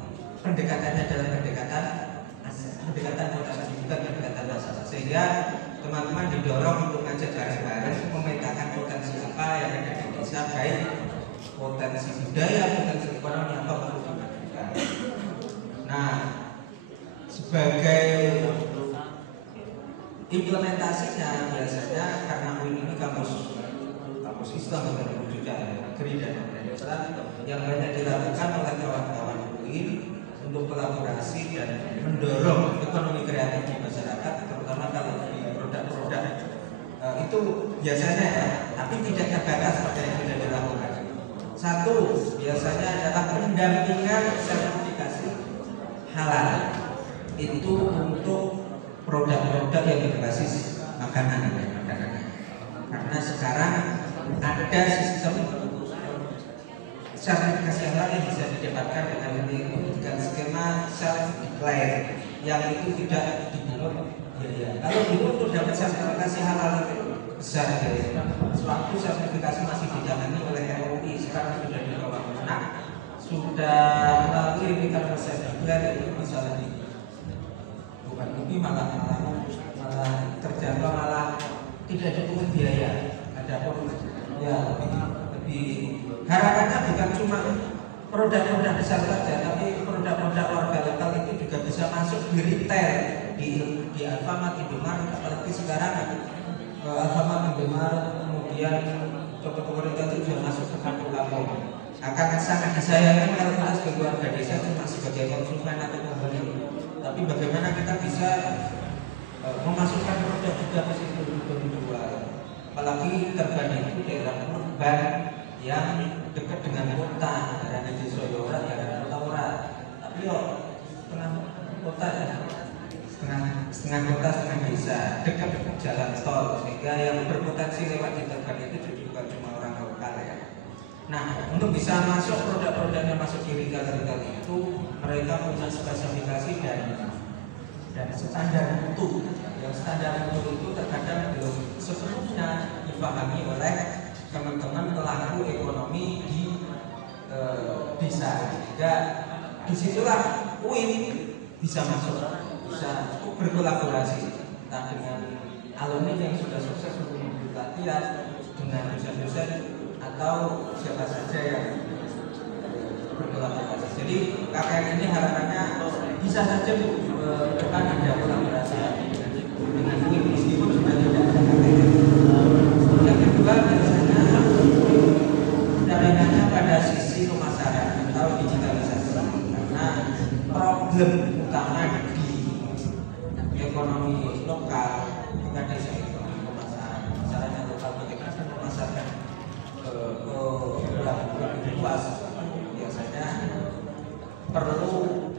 pendekatannya adalah pendekatan potensi, bukan pendekatan masalah. Sehingga teman-teman didorong untuk ngajak bareng-bareng memetakan potensi apa yang ada di desa, baik potensi budaya, potensi ekonomi apa perlu dimajukan. Nah, sebagai implementasinya biasanya karena UIN ini kampus Islam dan juga negeri dan Islam yang banyak dilakukan oleh kawan-kawan UIN untuk kolaborasi dan mendorong ekonomi kreatif di masyarakat, terutama kalau di produk-produk itu biasanya ya, tapi tidak terbatas pada yang sudah dilakukan. Satu, biasanya adalah pendampingan sertifikasi halal itu untuk produk-produk yang berbasis makanan. Karena sekarang ada sistem sertifikasi halal yang bisa didapatkan dengan skema self-declare yang itu tidak dipungut biaya. Kalau dulu untuk dapat sertifikasi halal itu besar biaya. Sewaktu sertifikasi masih ditangani oleh MUI, sekarang sudah di bawah. Nah, sudah melalui mekanisme self-declare itu bisa lebih bukan lebih malah terjangkau, malah tidak dipungut biaya. Adapun ya lebih harapannya bukan cuma produk-produk besar saja, tapi produk-produk warga lokal itu juga bisa masuk di retail, di Alfamart, Indomaret, apalagi sekarang Alfamart, Indomaret, kemudian toko-toko retail itu juga masuk ke kampung-kampung. Akan sangat disayangkan kalau kita sebagai warga desa cuma sebagai konsumen atau pembeli, tapi bagaimana kita bisa memasukkan produk juga ke situ untuk dijual. Apalagi Terban itu daerah urban yang dekat dengan kota, daerah di Soyora, daerah Laura. Tapi setengah kota ya, setengah kota, setengah desa, dekat jalan tol, sehingga yang berpotensi lewat di Terban itu juga cuma orang lokal ya. Nah, untuk bisa masuk produk-produknya masuk di retail itu, mereka punya spesifikasi dan standar mutu yang standar mutu itu terkadang belum sepenuhnya dipahami oleh teman-teman pelaku ekonomi di desa. Sehingga disitulah UIN bisa masuk, bisa berkolaborasi entah dengan alumni yang sudah sukses untuk memberi pelatihan, dengan dosen-dosen atau siapa saja yang berkolaborasi. Jadi KKN ini harapannya bisa saja depan ada kolaborasi dengan UIN meskipun sudah tidak ada KKN. Yang kedua biasanya pendampingannya pada sisi pemasaran atau digitalisasi, karena problem utama di ekonomi lokal kita desa itu pemasaran yang lokal bagaimana memasarkan ke lebih luas. Biasanya perlu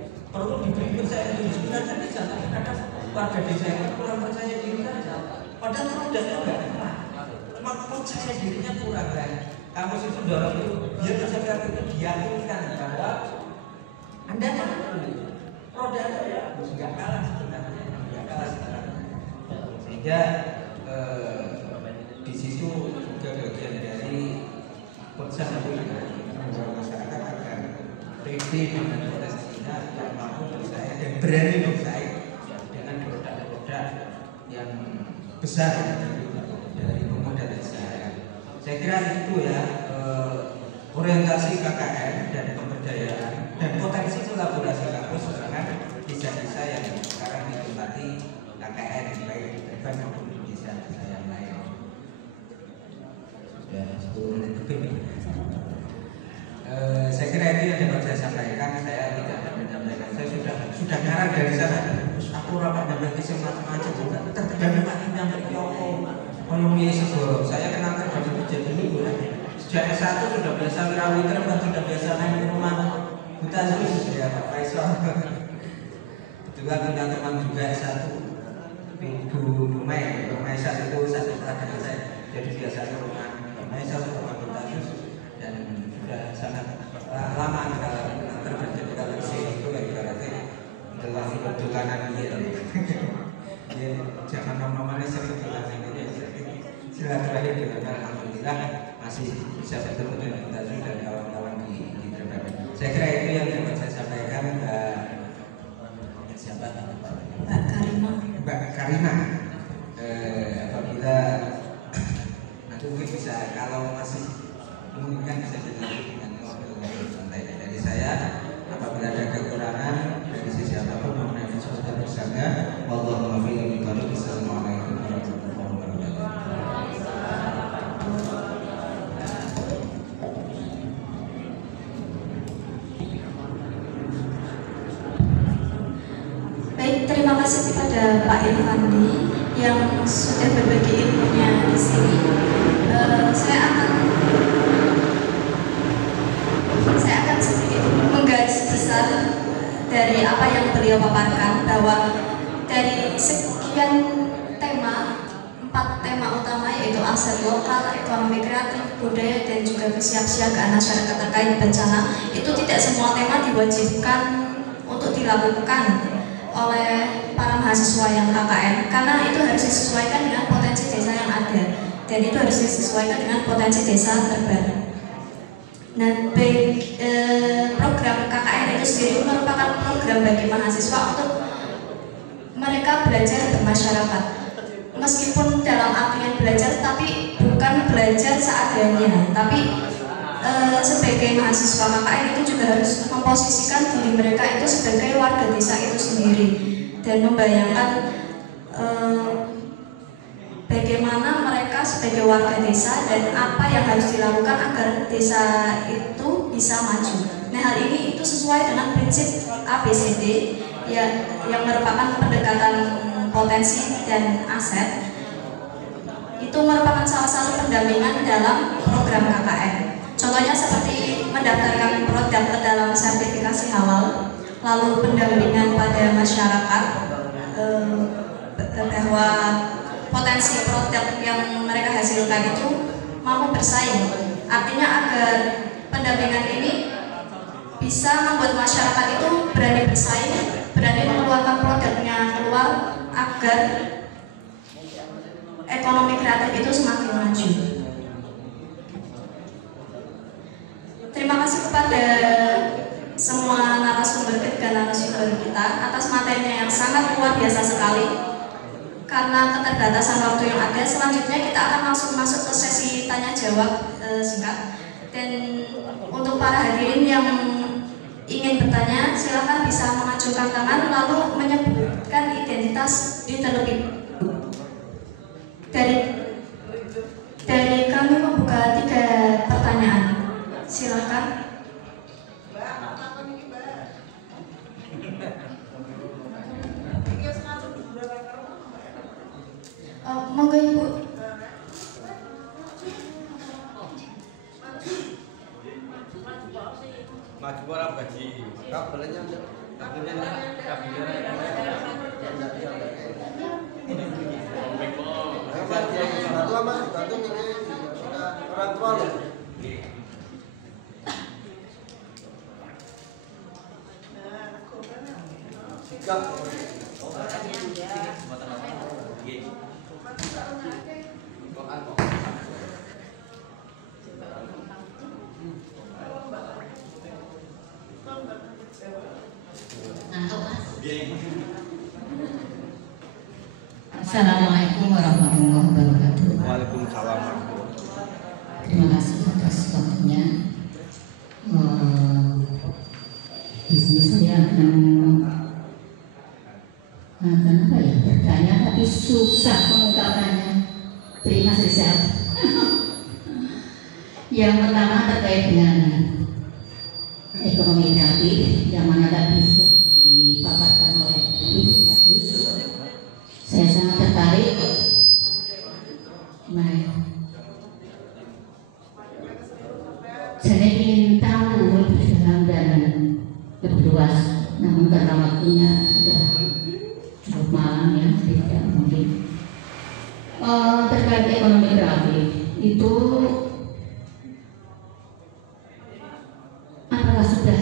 diberi percaya diri. Sebenarnya bisa, tapi kadang warga desa itu kurang percaya diri saja. Padahal produknya enggak enak, cuma percaya dirinya kurang kan. Kampus itu dorong itu biar peserta itu diyakinkan bahwa Anda mampu, produk Anda nggak kalah sebenarnya, sehingga di situ juga bagian dari concern membawa masyarakat agar pede dengan potensinya dan mampu bersaing dan berani bersaing dengan produk-produk yang besar dari pemuda desa. Saya kira itu ya orientasi KKN dan pemberdayaan dan potensi kolaborasi kampus dengan desa-desa yang sekarang ditempati KKN baik di Beban maupun di desa-desa yang lain. Sudah 10 menit lebih. Saya kira itu yang dapat saya sampaikan. Saya tidak menyampaikan. Saya sudah ngarang dari sana. Terus aku rapat dan bagi macam-macam juga. Terkadang makin nyampe saya kenalkan dari kejadian ini sejak S1 sudah biasa wirawiter, sudah biasa main ke rumah Buta Zus ya Pak Faisal. Kebetulan punya teman juga S1 Bu Dumai saat itu satu kelas dengan saya, jadi biasa ke rumah Faisal, ke rumah Buta Zus, dan sudah sangat lama kita terjadi kalau itu lagi berarti telah kebetulan dia jangan nomornya sering bilang ini silaturahim dengan alhamdulillah masih bisa bertemu dengan kita dan kawan-kawan di Beban. Saya kira itu yang dapat saya sampaikan. Siapa? Mbak Karina. Apabila nanti mungkin bisa kalau masih memungkinkan bisa dilanjut dengan ngobrol santai dari saya. Apabila ada kekurangan dari sisi apapun mohon maaf saudara bersama. Wallahu a'lam bishawab. Assalamualaikum warahmatullahi wabarakatuh. Baik, terima kasih kepada Pak Irfandi yang sudah berbagi ilmunya di sini. Saya akan sedikit menggaris besar dari apa yang beliau paparkan, bahwa dari sekian tema, 4 tema utama yaitu aset lokal, ekonomi kreatif, budaya, dan juga kesiapsiagaan masyarakat terkait bencana, itu tidak semua tema diwajibkan untuk dilakukan oleh para mahasiswa yang KKN, karena itu harus disesuaikan dengan potensi desa yang ada, dan itu harus disesuaikan dengan potensi desa terbaru. Nah, program KKN itu sendiri merupakan program bagi mahasiswa untuk mereka belajar bermasyarakat, meskipun dalam artian belajar, tapi bukan belajar seadanya, tapi sebagai mahasiswa KKN itu juga harus memposisikan diri mereka itu sebagai warga desa itu sendiri dan membayangkan bagaimana mereka sebagai warga desa dan apa yang harus dilakukan agar desa itu bisa maju. Nah, hal ini itu sesuai dengan prinsip ABCD yang merupakan pendekatan potensi dan aset. Itu merupakan salah satu pendampingan dalam program KKN. Contohnya seperti mendaftarkan produk ke dalam sertifikasi halal, lalu pendampingan pada masyarakat bahwa potensi produk yang mereka hasilkan itu mampu bersaing. Artinya agar pendampingan ini bisa membuat masyarakat itu berani bersaing, berani mengeluarkan produknya keluar agar ekonomi kreatif itu semakin maju. Terima kasih kepada semua narasumber kita atas materinya yang sangat luar biasa sekali. Karena keterbatasan waktu yang ada, selanjutnya kita akan langsung masuk ke sesi tanya jawab singkat. Dan untuk para hadirin yang ingin bertanya, silakan bisa mengajukan tangan lalu menyebutkan identitas di terlebih. Dari kami membuka 3 pertanyaan. Silakan. Monggo Ibu. Maju orang gaji. Kabelnya orang tua loh. Sikap. Assalamualaikum warahmatullahi wabarakatuh. Waalaikumsalam. Terima kasih atas waktunya. Di sini saya akan apa ya, bertanya tapi susah pengungkapannya. Terima kasih. Yang pertama terkait dengan ekonomi kreatif yang mana tadi dipaparkan oleh Ibu Bagus. Saya sangat tertarik. Saya ingin tahu lebih dalam dan lebih luas, namun karena waktunya sudah cukup malam ya, tidak mungkin. Terkait ekonomi kreatif itu, apakah sudah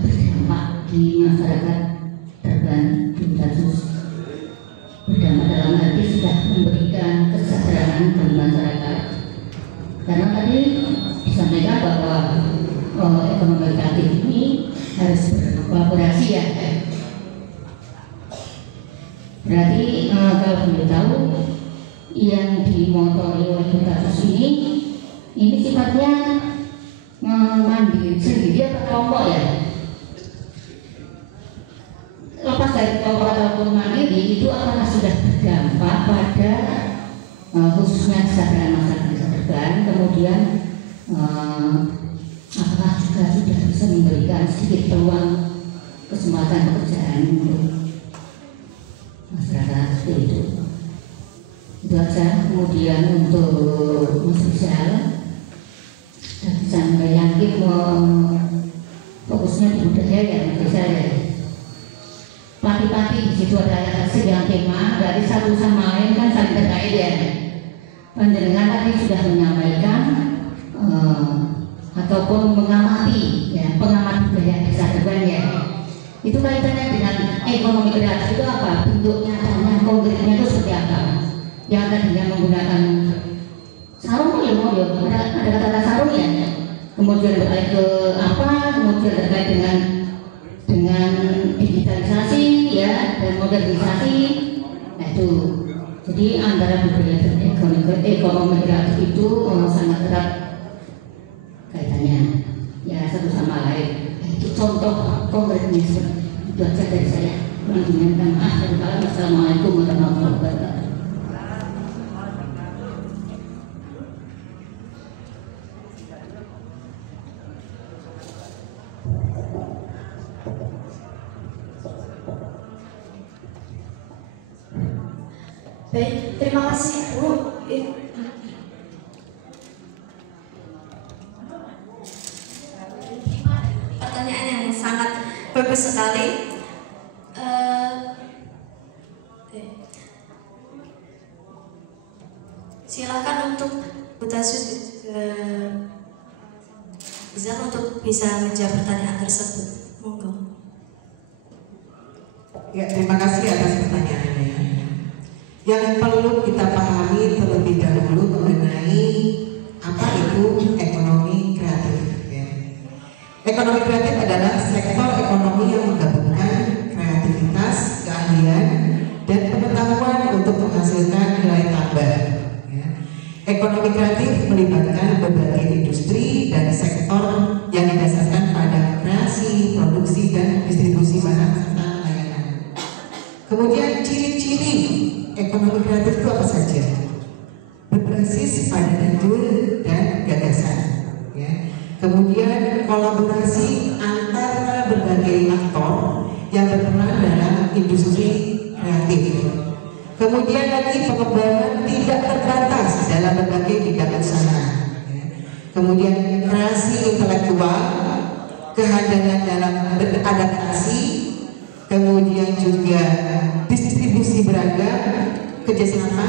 berdampak di masyarakat Terban Kasus? Berdampak dalam arti sudah memberikan kesadaran bagi masyarakat, karena tadi disampaikan bahwa ekonomi kreatif ini harus berkolaborasi ya. Berarti kalau boleh tahu yang dimotori oleh kasus ini sifatnya mandiri sendiri atau kelompok ya? Lepas dari kelompok ataupun mandiri, itu apakah sudah berdampak pada khususnya kesadaran masyarakat Terban, kemudian apakah juga sudah bisa memberikan sedikit peluang kesempatan pekerjaan untuk masyarakat seperti itu? Itu aja. Kemudian untuk Mas Rizal, sampai yakin fokusnya di budaya ya Mas Rizal ya. Pati-pati di situ ada sebuah tema dari satu sama lain kan saling terkait ya. Panjenengan tadi sudah menyampaikan ataupun mengamati ya, pengamat budaya desa Terban ya. Itu kaitannya dengan ekonomi kreatif itu apa? Bentuk nyatanya, konkretnya itu seperti apa? Yang tadinya menggunakan sarung ya, ada kata-kata sarung ya. Kemudian beralih ke apa? Kemudian terkait dengan digitalisasi ya dan modernisasi. Nah itu, jadi antara budaya dan ekonomi kreatif itu sangat erat kaitannya ya satu sama lain. Itu contoh konkretnya itu aja dari saya. Menginginkan akhir kalam. Assalamualaikum warahmatullahi wabarakatuh. Baik, terima kasih Bu. Pertanyaan yang sangat bagus sekali. Silakan untuk Bu Tasus untuk bisa menjawab pertanyaan tersebut. Monggo. Ya, terima kasih atas pertanyaannya. Yang perlu kita pahami mengenali terlebih dahulu mengenai apa itu ekonomi kreatif. Ya. Ekonomi kreatif adalah sektor ekonomi yang menggabungkan kreativitas, keahlian, dan pengetahuan untuk menghasilkan nilai tambah. Ya. Ekonomi kreatif melibatkan berbagai industri dan sektor yang didasarkan pada kreasi, produksi, dan distribusi barang serta layanan. Kemudian ciri-ciri ekonomi kreatif itu apa saja? Berbasis pada ide dan gagasan. Ya. Kemudian kolaborasi antara berbagai aktor yang berperan dalam industri kreatif. Kemudian lagi pengembangan tidak terbatas dalam berbagai bidang usaha. Ya. Kemudian kreasi intelektual, kehandalan dalam beradaptasi, kemudian juga distribusi beragam, kerjasama,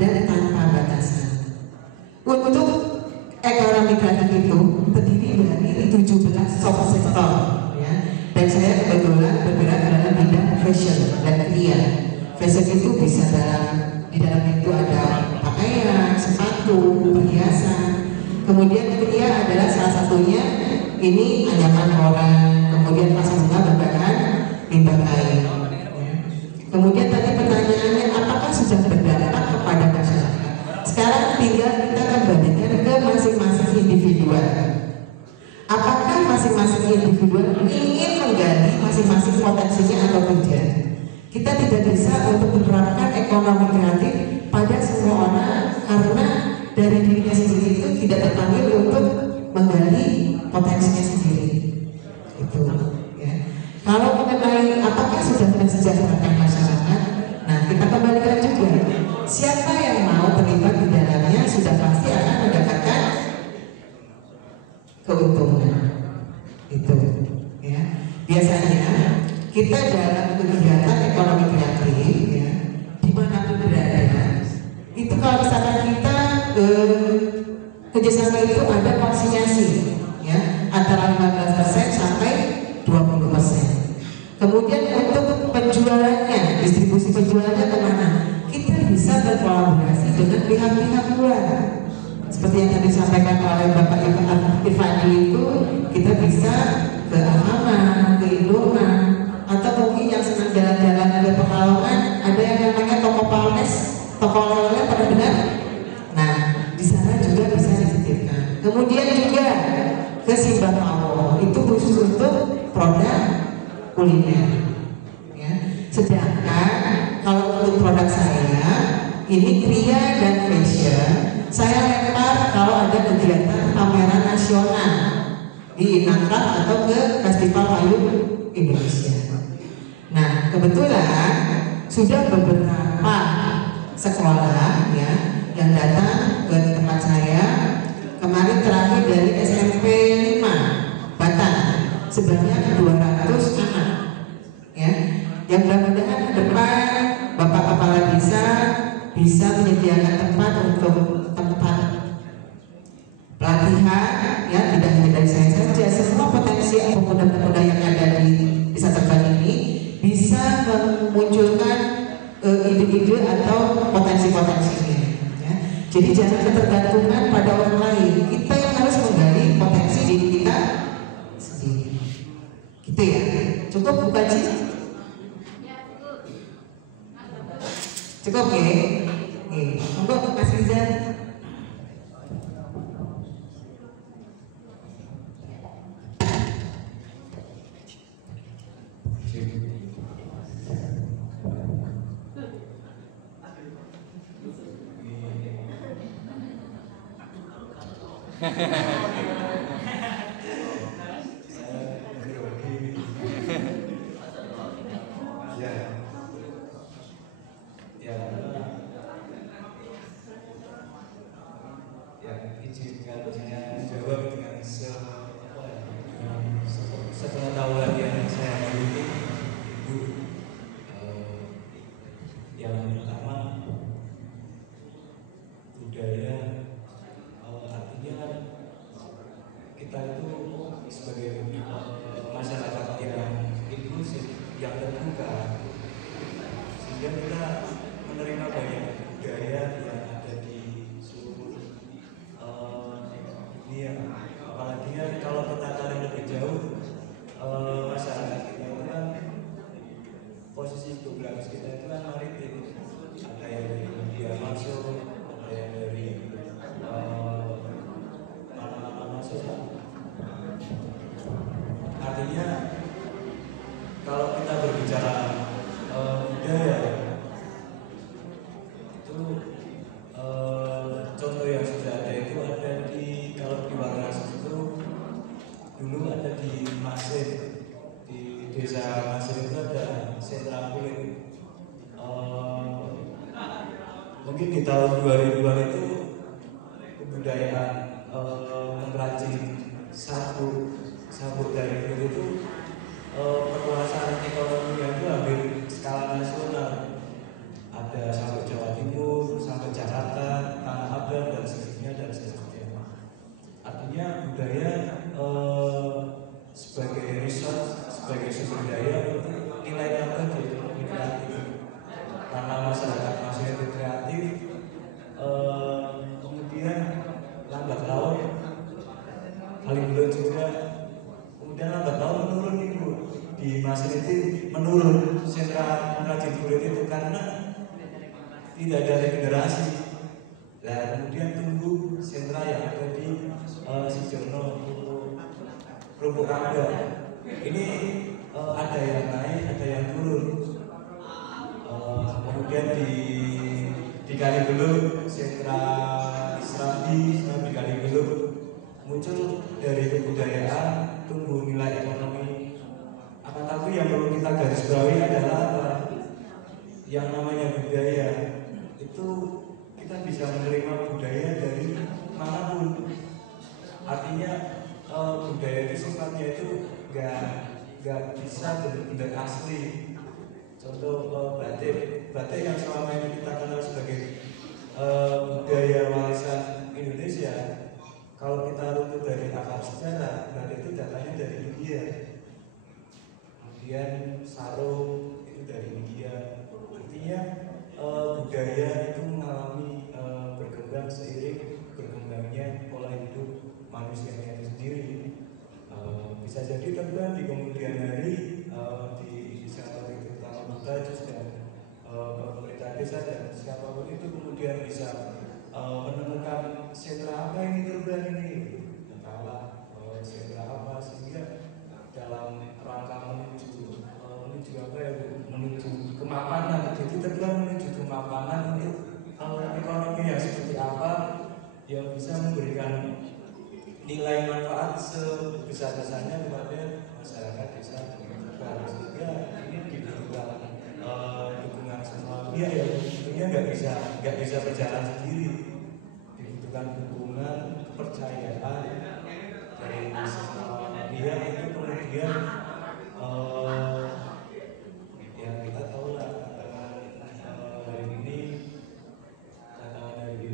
dan tanpa batasan. Untuk ekonomi kreatif itu terdiri dari 17 subsektor, ya. Dan saya kebetulan bergerak dalam bidang fashion dan kria. Fashion itu bisa di dalamnya itu ada pakaian, sepatu, perhiasan. Kemudian kria adalah salah satunya ini anyaman orang, kemudian vas bunga berbahan limbah kain. Kemudian tadi pertanyaannya apakah sudah berdampak kepada masyarakat? Sekarang tinggal kita kembalikan ke masing-masing individual. Apakah masing-masing individual ingin menggali masing-masing potensinya atau tidak? Kita tidak bisa untuk menerapkan ekonomi kreatif pada semua orang karena dari dirinya sendiri itu tidak terpanggil untuk menggali potensinya sendiri. Itu. Ya. Kalau mengenai apakah sudah mensejahterakan masyarakat, nah kita kembalikan juga siapa yang mau terlibat di dalamnya sudah pasti akan mendapatkan keuntungan. Itu, ya. Biasanya kita dalam kegiatan ekonomi kreatif, ya, dimanapun berada, itu kalau misalkan kita kerjasama itu ada konsinyasi, ya, antara 15% sampai 20%. Kemudian untuk penjualannya, distribusi penjualannya kemana? Kita bisa berkolaborasi dengan pihak-pihak luar. Seperti yang tadi disampaikan oleh Bapak Irfandi itu, kita bisa ke Alfamart, ke Indomaret, atau mungkin yang senang jalan-jalan ke Pekalongan, ada yang namanya toko Palmes, toko oleh-oleh, pernah dengar? Nah, di sana juga bisa dititipkan. Kemudian juga ke Simbang itu khusus untuk produk kuliner. Ya. Sedangkan kalau untuk produk saya, ini kria dan fashion, saya lempar kalau ada kegiatan pameran nasional di Inangkat atau ke Festival Payung Indonesia. Nah, kebetulan sudah beberapa sekolah, ya, yang datang ke tempat saya. Kemarin terakhir dari SMP 5 Batam sebanyak 200 anak, ya. Yang mudah-mudahan ke depan Bapak Kepala Desa bisa menyediakan tempat untuk tempat pelatihan, ya, tidak hanya dari saya saja, semua potensi pemuda-pemuda yang ada di Desa Tegal ini bisa memunculkan ide-ide atau potensi-potensinya. Ya. Jadi jangan ketergantungan pada orang lain. Kita yang harus menggali potensi diri kita sendiri. Gitu ya. Cukup bukan sih? Cukup ya. Untuk Mas Rizal. Izinkan saya menjawab dengan sepengetahuan yang saya miliki. Ibu, yang pertama budaya, artinya kita itu sebagai masyarakat yang inklusif, yang terbuka, sehingga kita menerima banyak budaya yang ada contoh yang sudah ada itu ada di, kalau di Wanganas itu dulu ada di Masin, di desa Masin itu ada sentra kulit. Mungkin di tahun 2000-an itu kebudayaan merajin sabuk dari kulit itu perluasan ekonominya itu hampir skala nasional. Ada sampai Jawa Timur, sampai Jakarta, Tanah Abang dan seterusnya dan seterusnya. Artinya budaya sebagai resource, sebagai sumber daya untuk nilai tambah di ekonomi kreatif. Karena masyarakat masih itu kreatif, kemudian lambat laun paling belum juga, kemudian lambat laun menurun itu di Masin itu menurun sentra pengrajin kulit itu karena tidak ada regenerasi. Nah, kemudian tumbuh sentra yang ada di Sijono, Lubuk Amba. Ini ada yang naik, ada yang turun. Kemudian di Kalibelut, sentra Serambi Kalibelut muncul dari kebudayaan, tumbuh nilai ekonomi. Akan tapi yang perlu kita garis bawahi adalah apa? Yang namanya budaya itu kita bisa menerima budaya dari manapun. Artinya budaya itu sifatnya itu nggak bisa benar-benar asli. Contoh batik yang selama ini kita kenal sebagai budaya warisan Indonesia, kalau kita runut dari akar sejarah, batik itu datanya dari India. Kemudian sarung itu dari India. Artinya budaya itu mengalami berkembang seiring berkembangnya pola hidup manusianya itu sendiri. Bisa jadi terbang di kemudian hari di sektor itu utama kita dan pemerintah desa dan siapapun itu kemudian bisa menemukan sentra apa ini terbang ini, entahlah sentra apa, sehingga dalam rangka menuju apa ya, menuju kemapanan. Jadi terbang menuju kemapanan untuk ekonomi yang seperti apa yang bisa memberikan nilai manfaat sebesar-besarnya kepada masyarakat desa. Sehingga ini dibutuhkan dukungan semua pihak ya, tentunya nggak bisa berjalan sendiri. Dibutuhkan dukungan, kepercayaan dari semua pihak itu kemudian yang kita tahu lah dari ini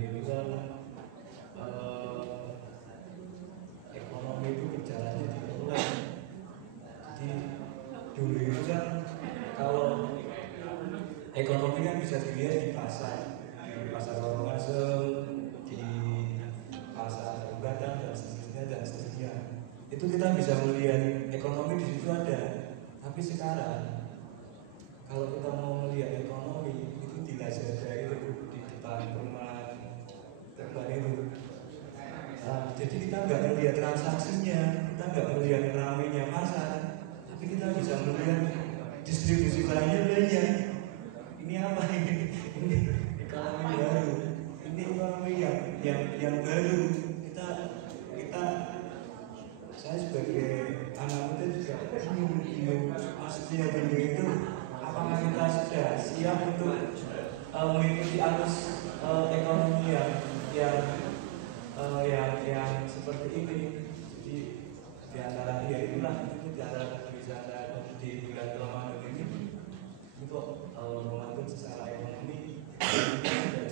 juga ekonomi itu bicaranya di ulang. Jadi dulu itu kan kalau ekonomi kan bisa dilihat di pasar Karangasem, di pasar Batang dan seterusnya. Itu kita bisa melihat ekonomi di situ ada. Tapi sekarang kalau kita mau melihat ekonomi itu di Lazada itu di depan rumah terbang itu. Nah, jadi kita nggak melihat transaksinya, kita nggak melihat ramainya pasar, tapi kita bisa melihat distribusi barangnya banyak. Ini apa ini? Ini ekonomi baru. Ini ekonomi yang baru. Saya sebagai anak muda juga bingung. Maksudnya bingung itu apakah kita sudah siap untuk mengikuti arus ekonomi yang seperti ini. Jadi di antara itulah di antara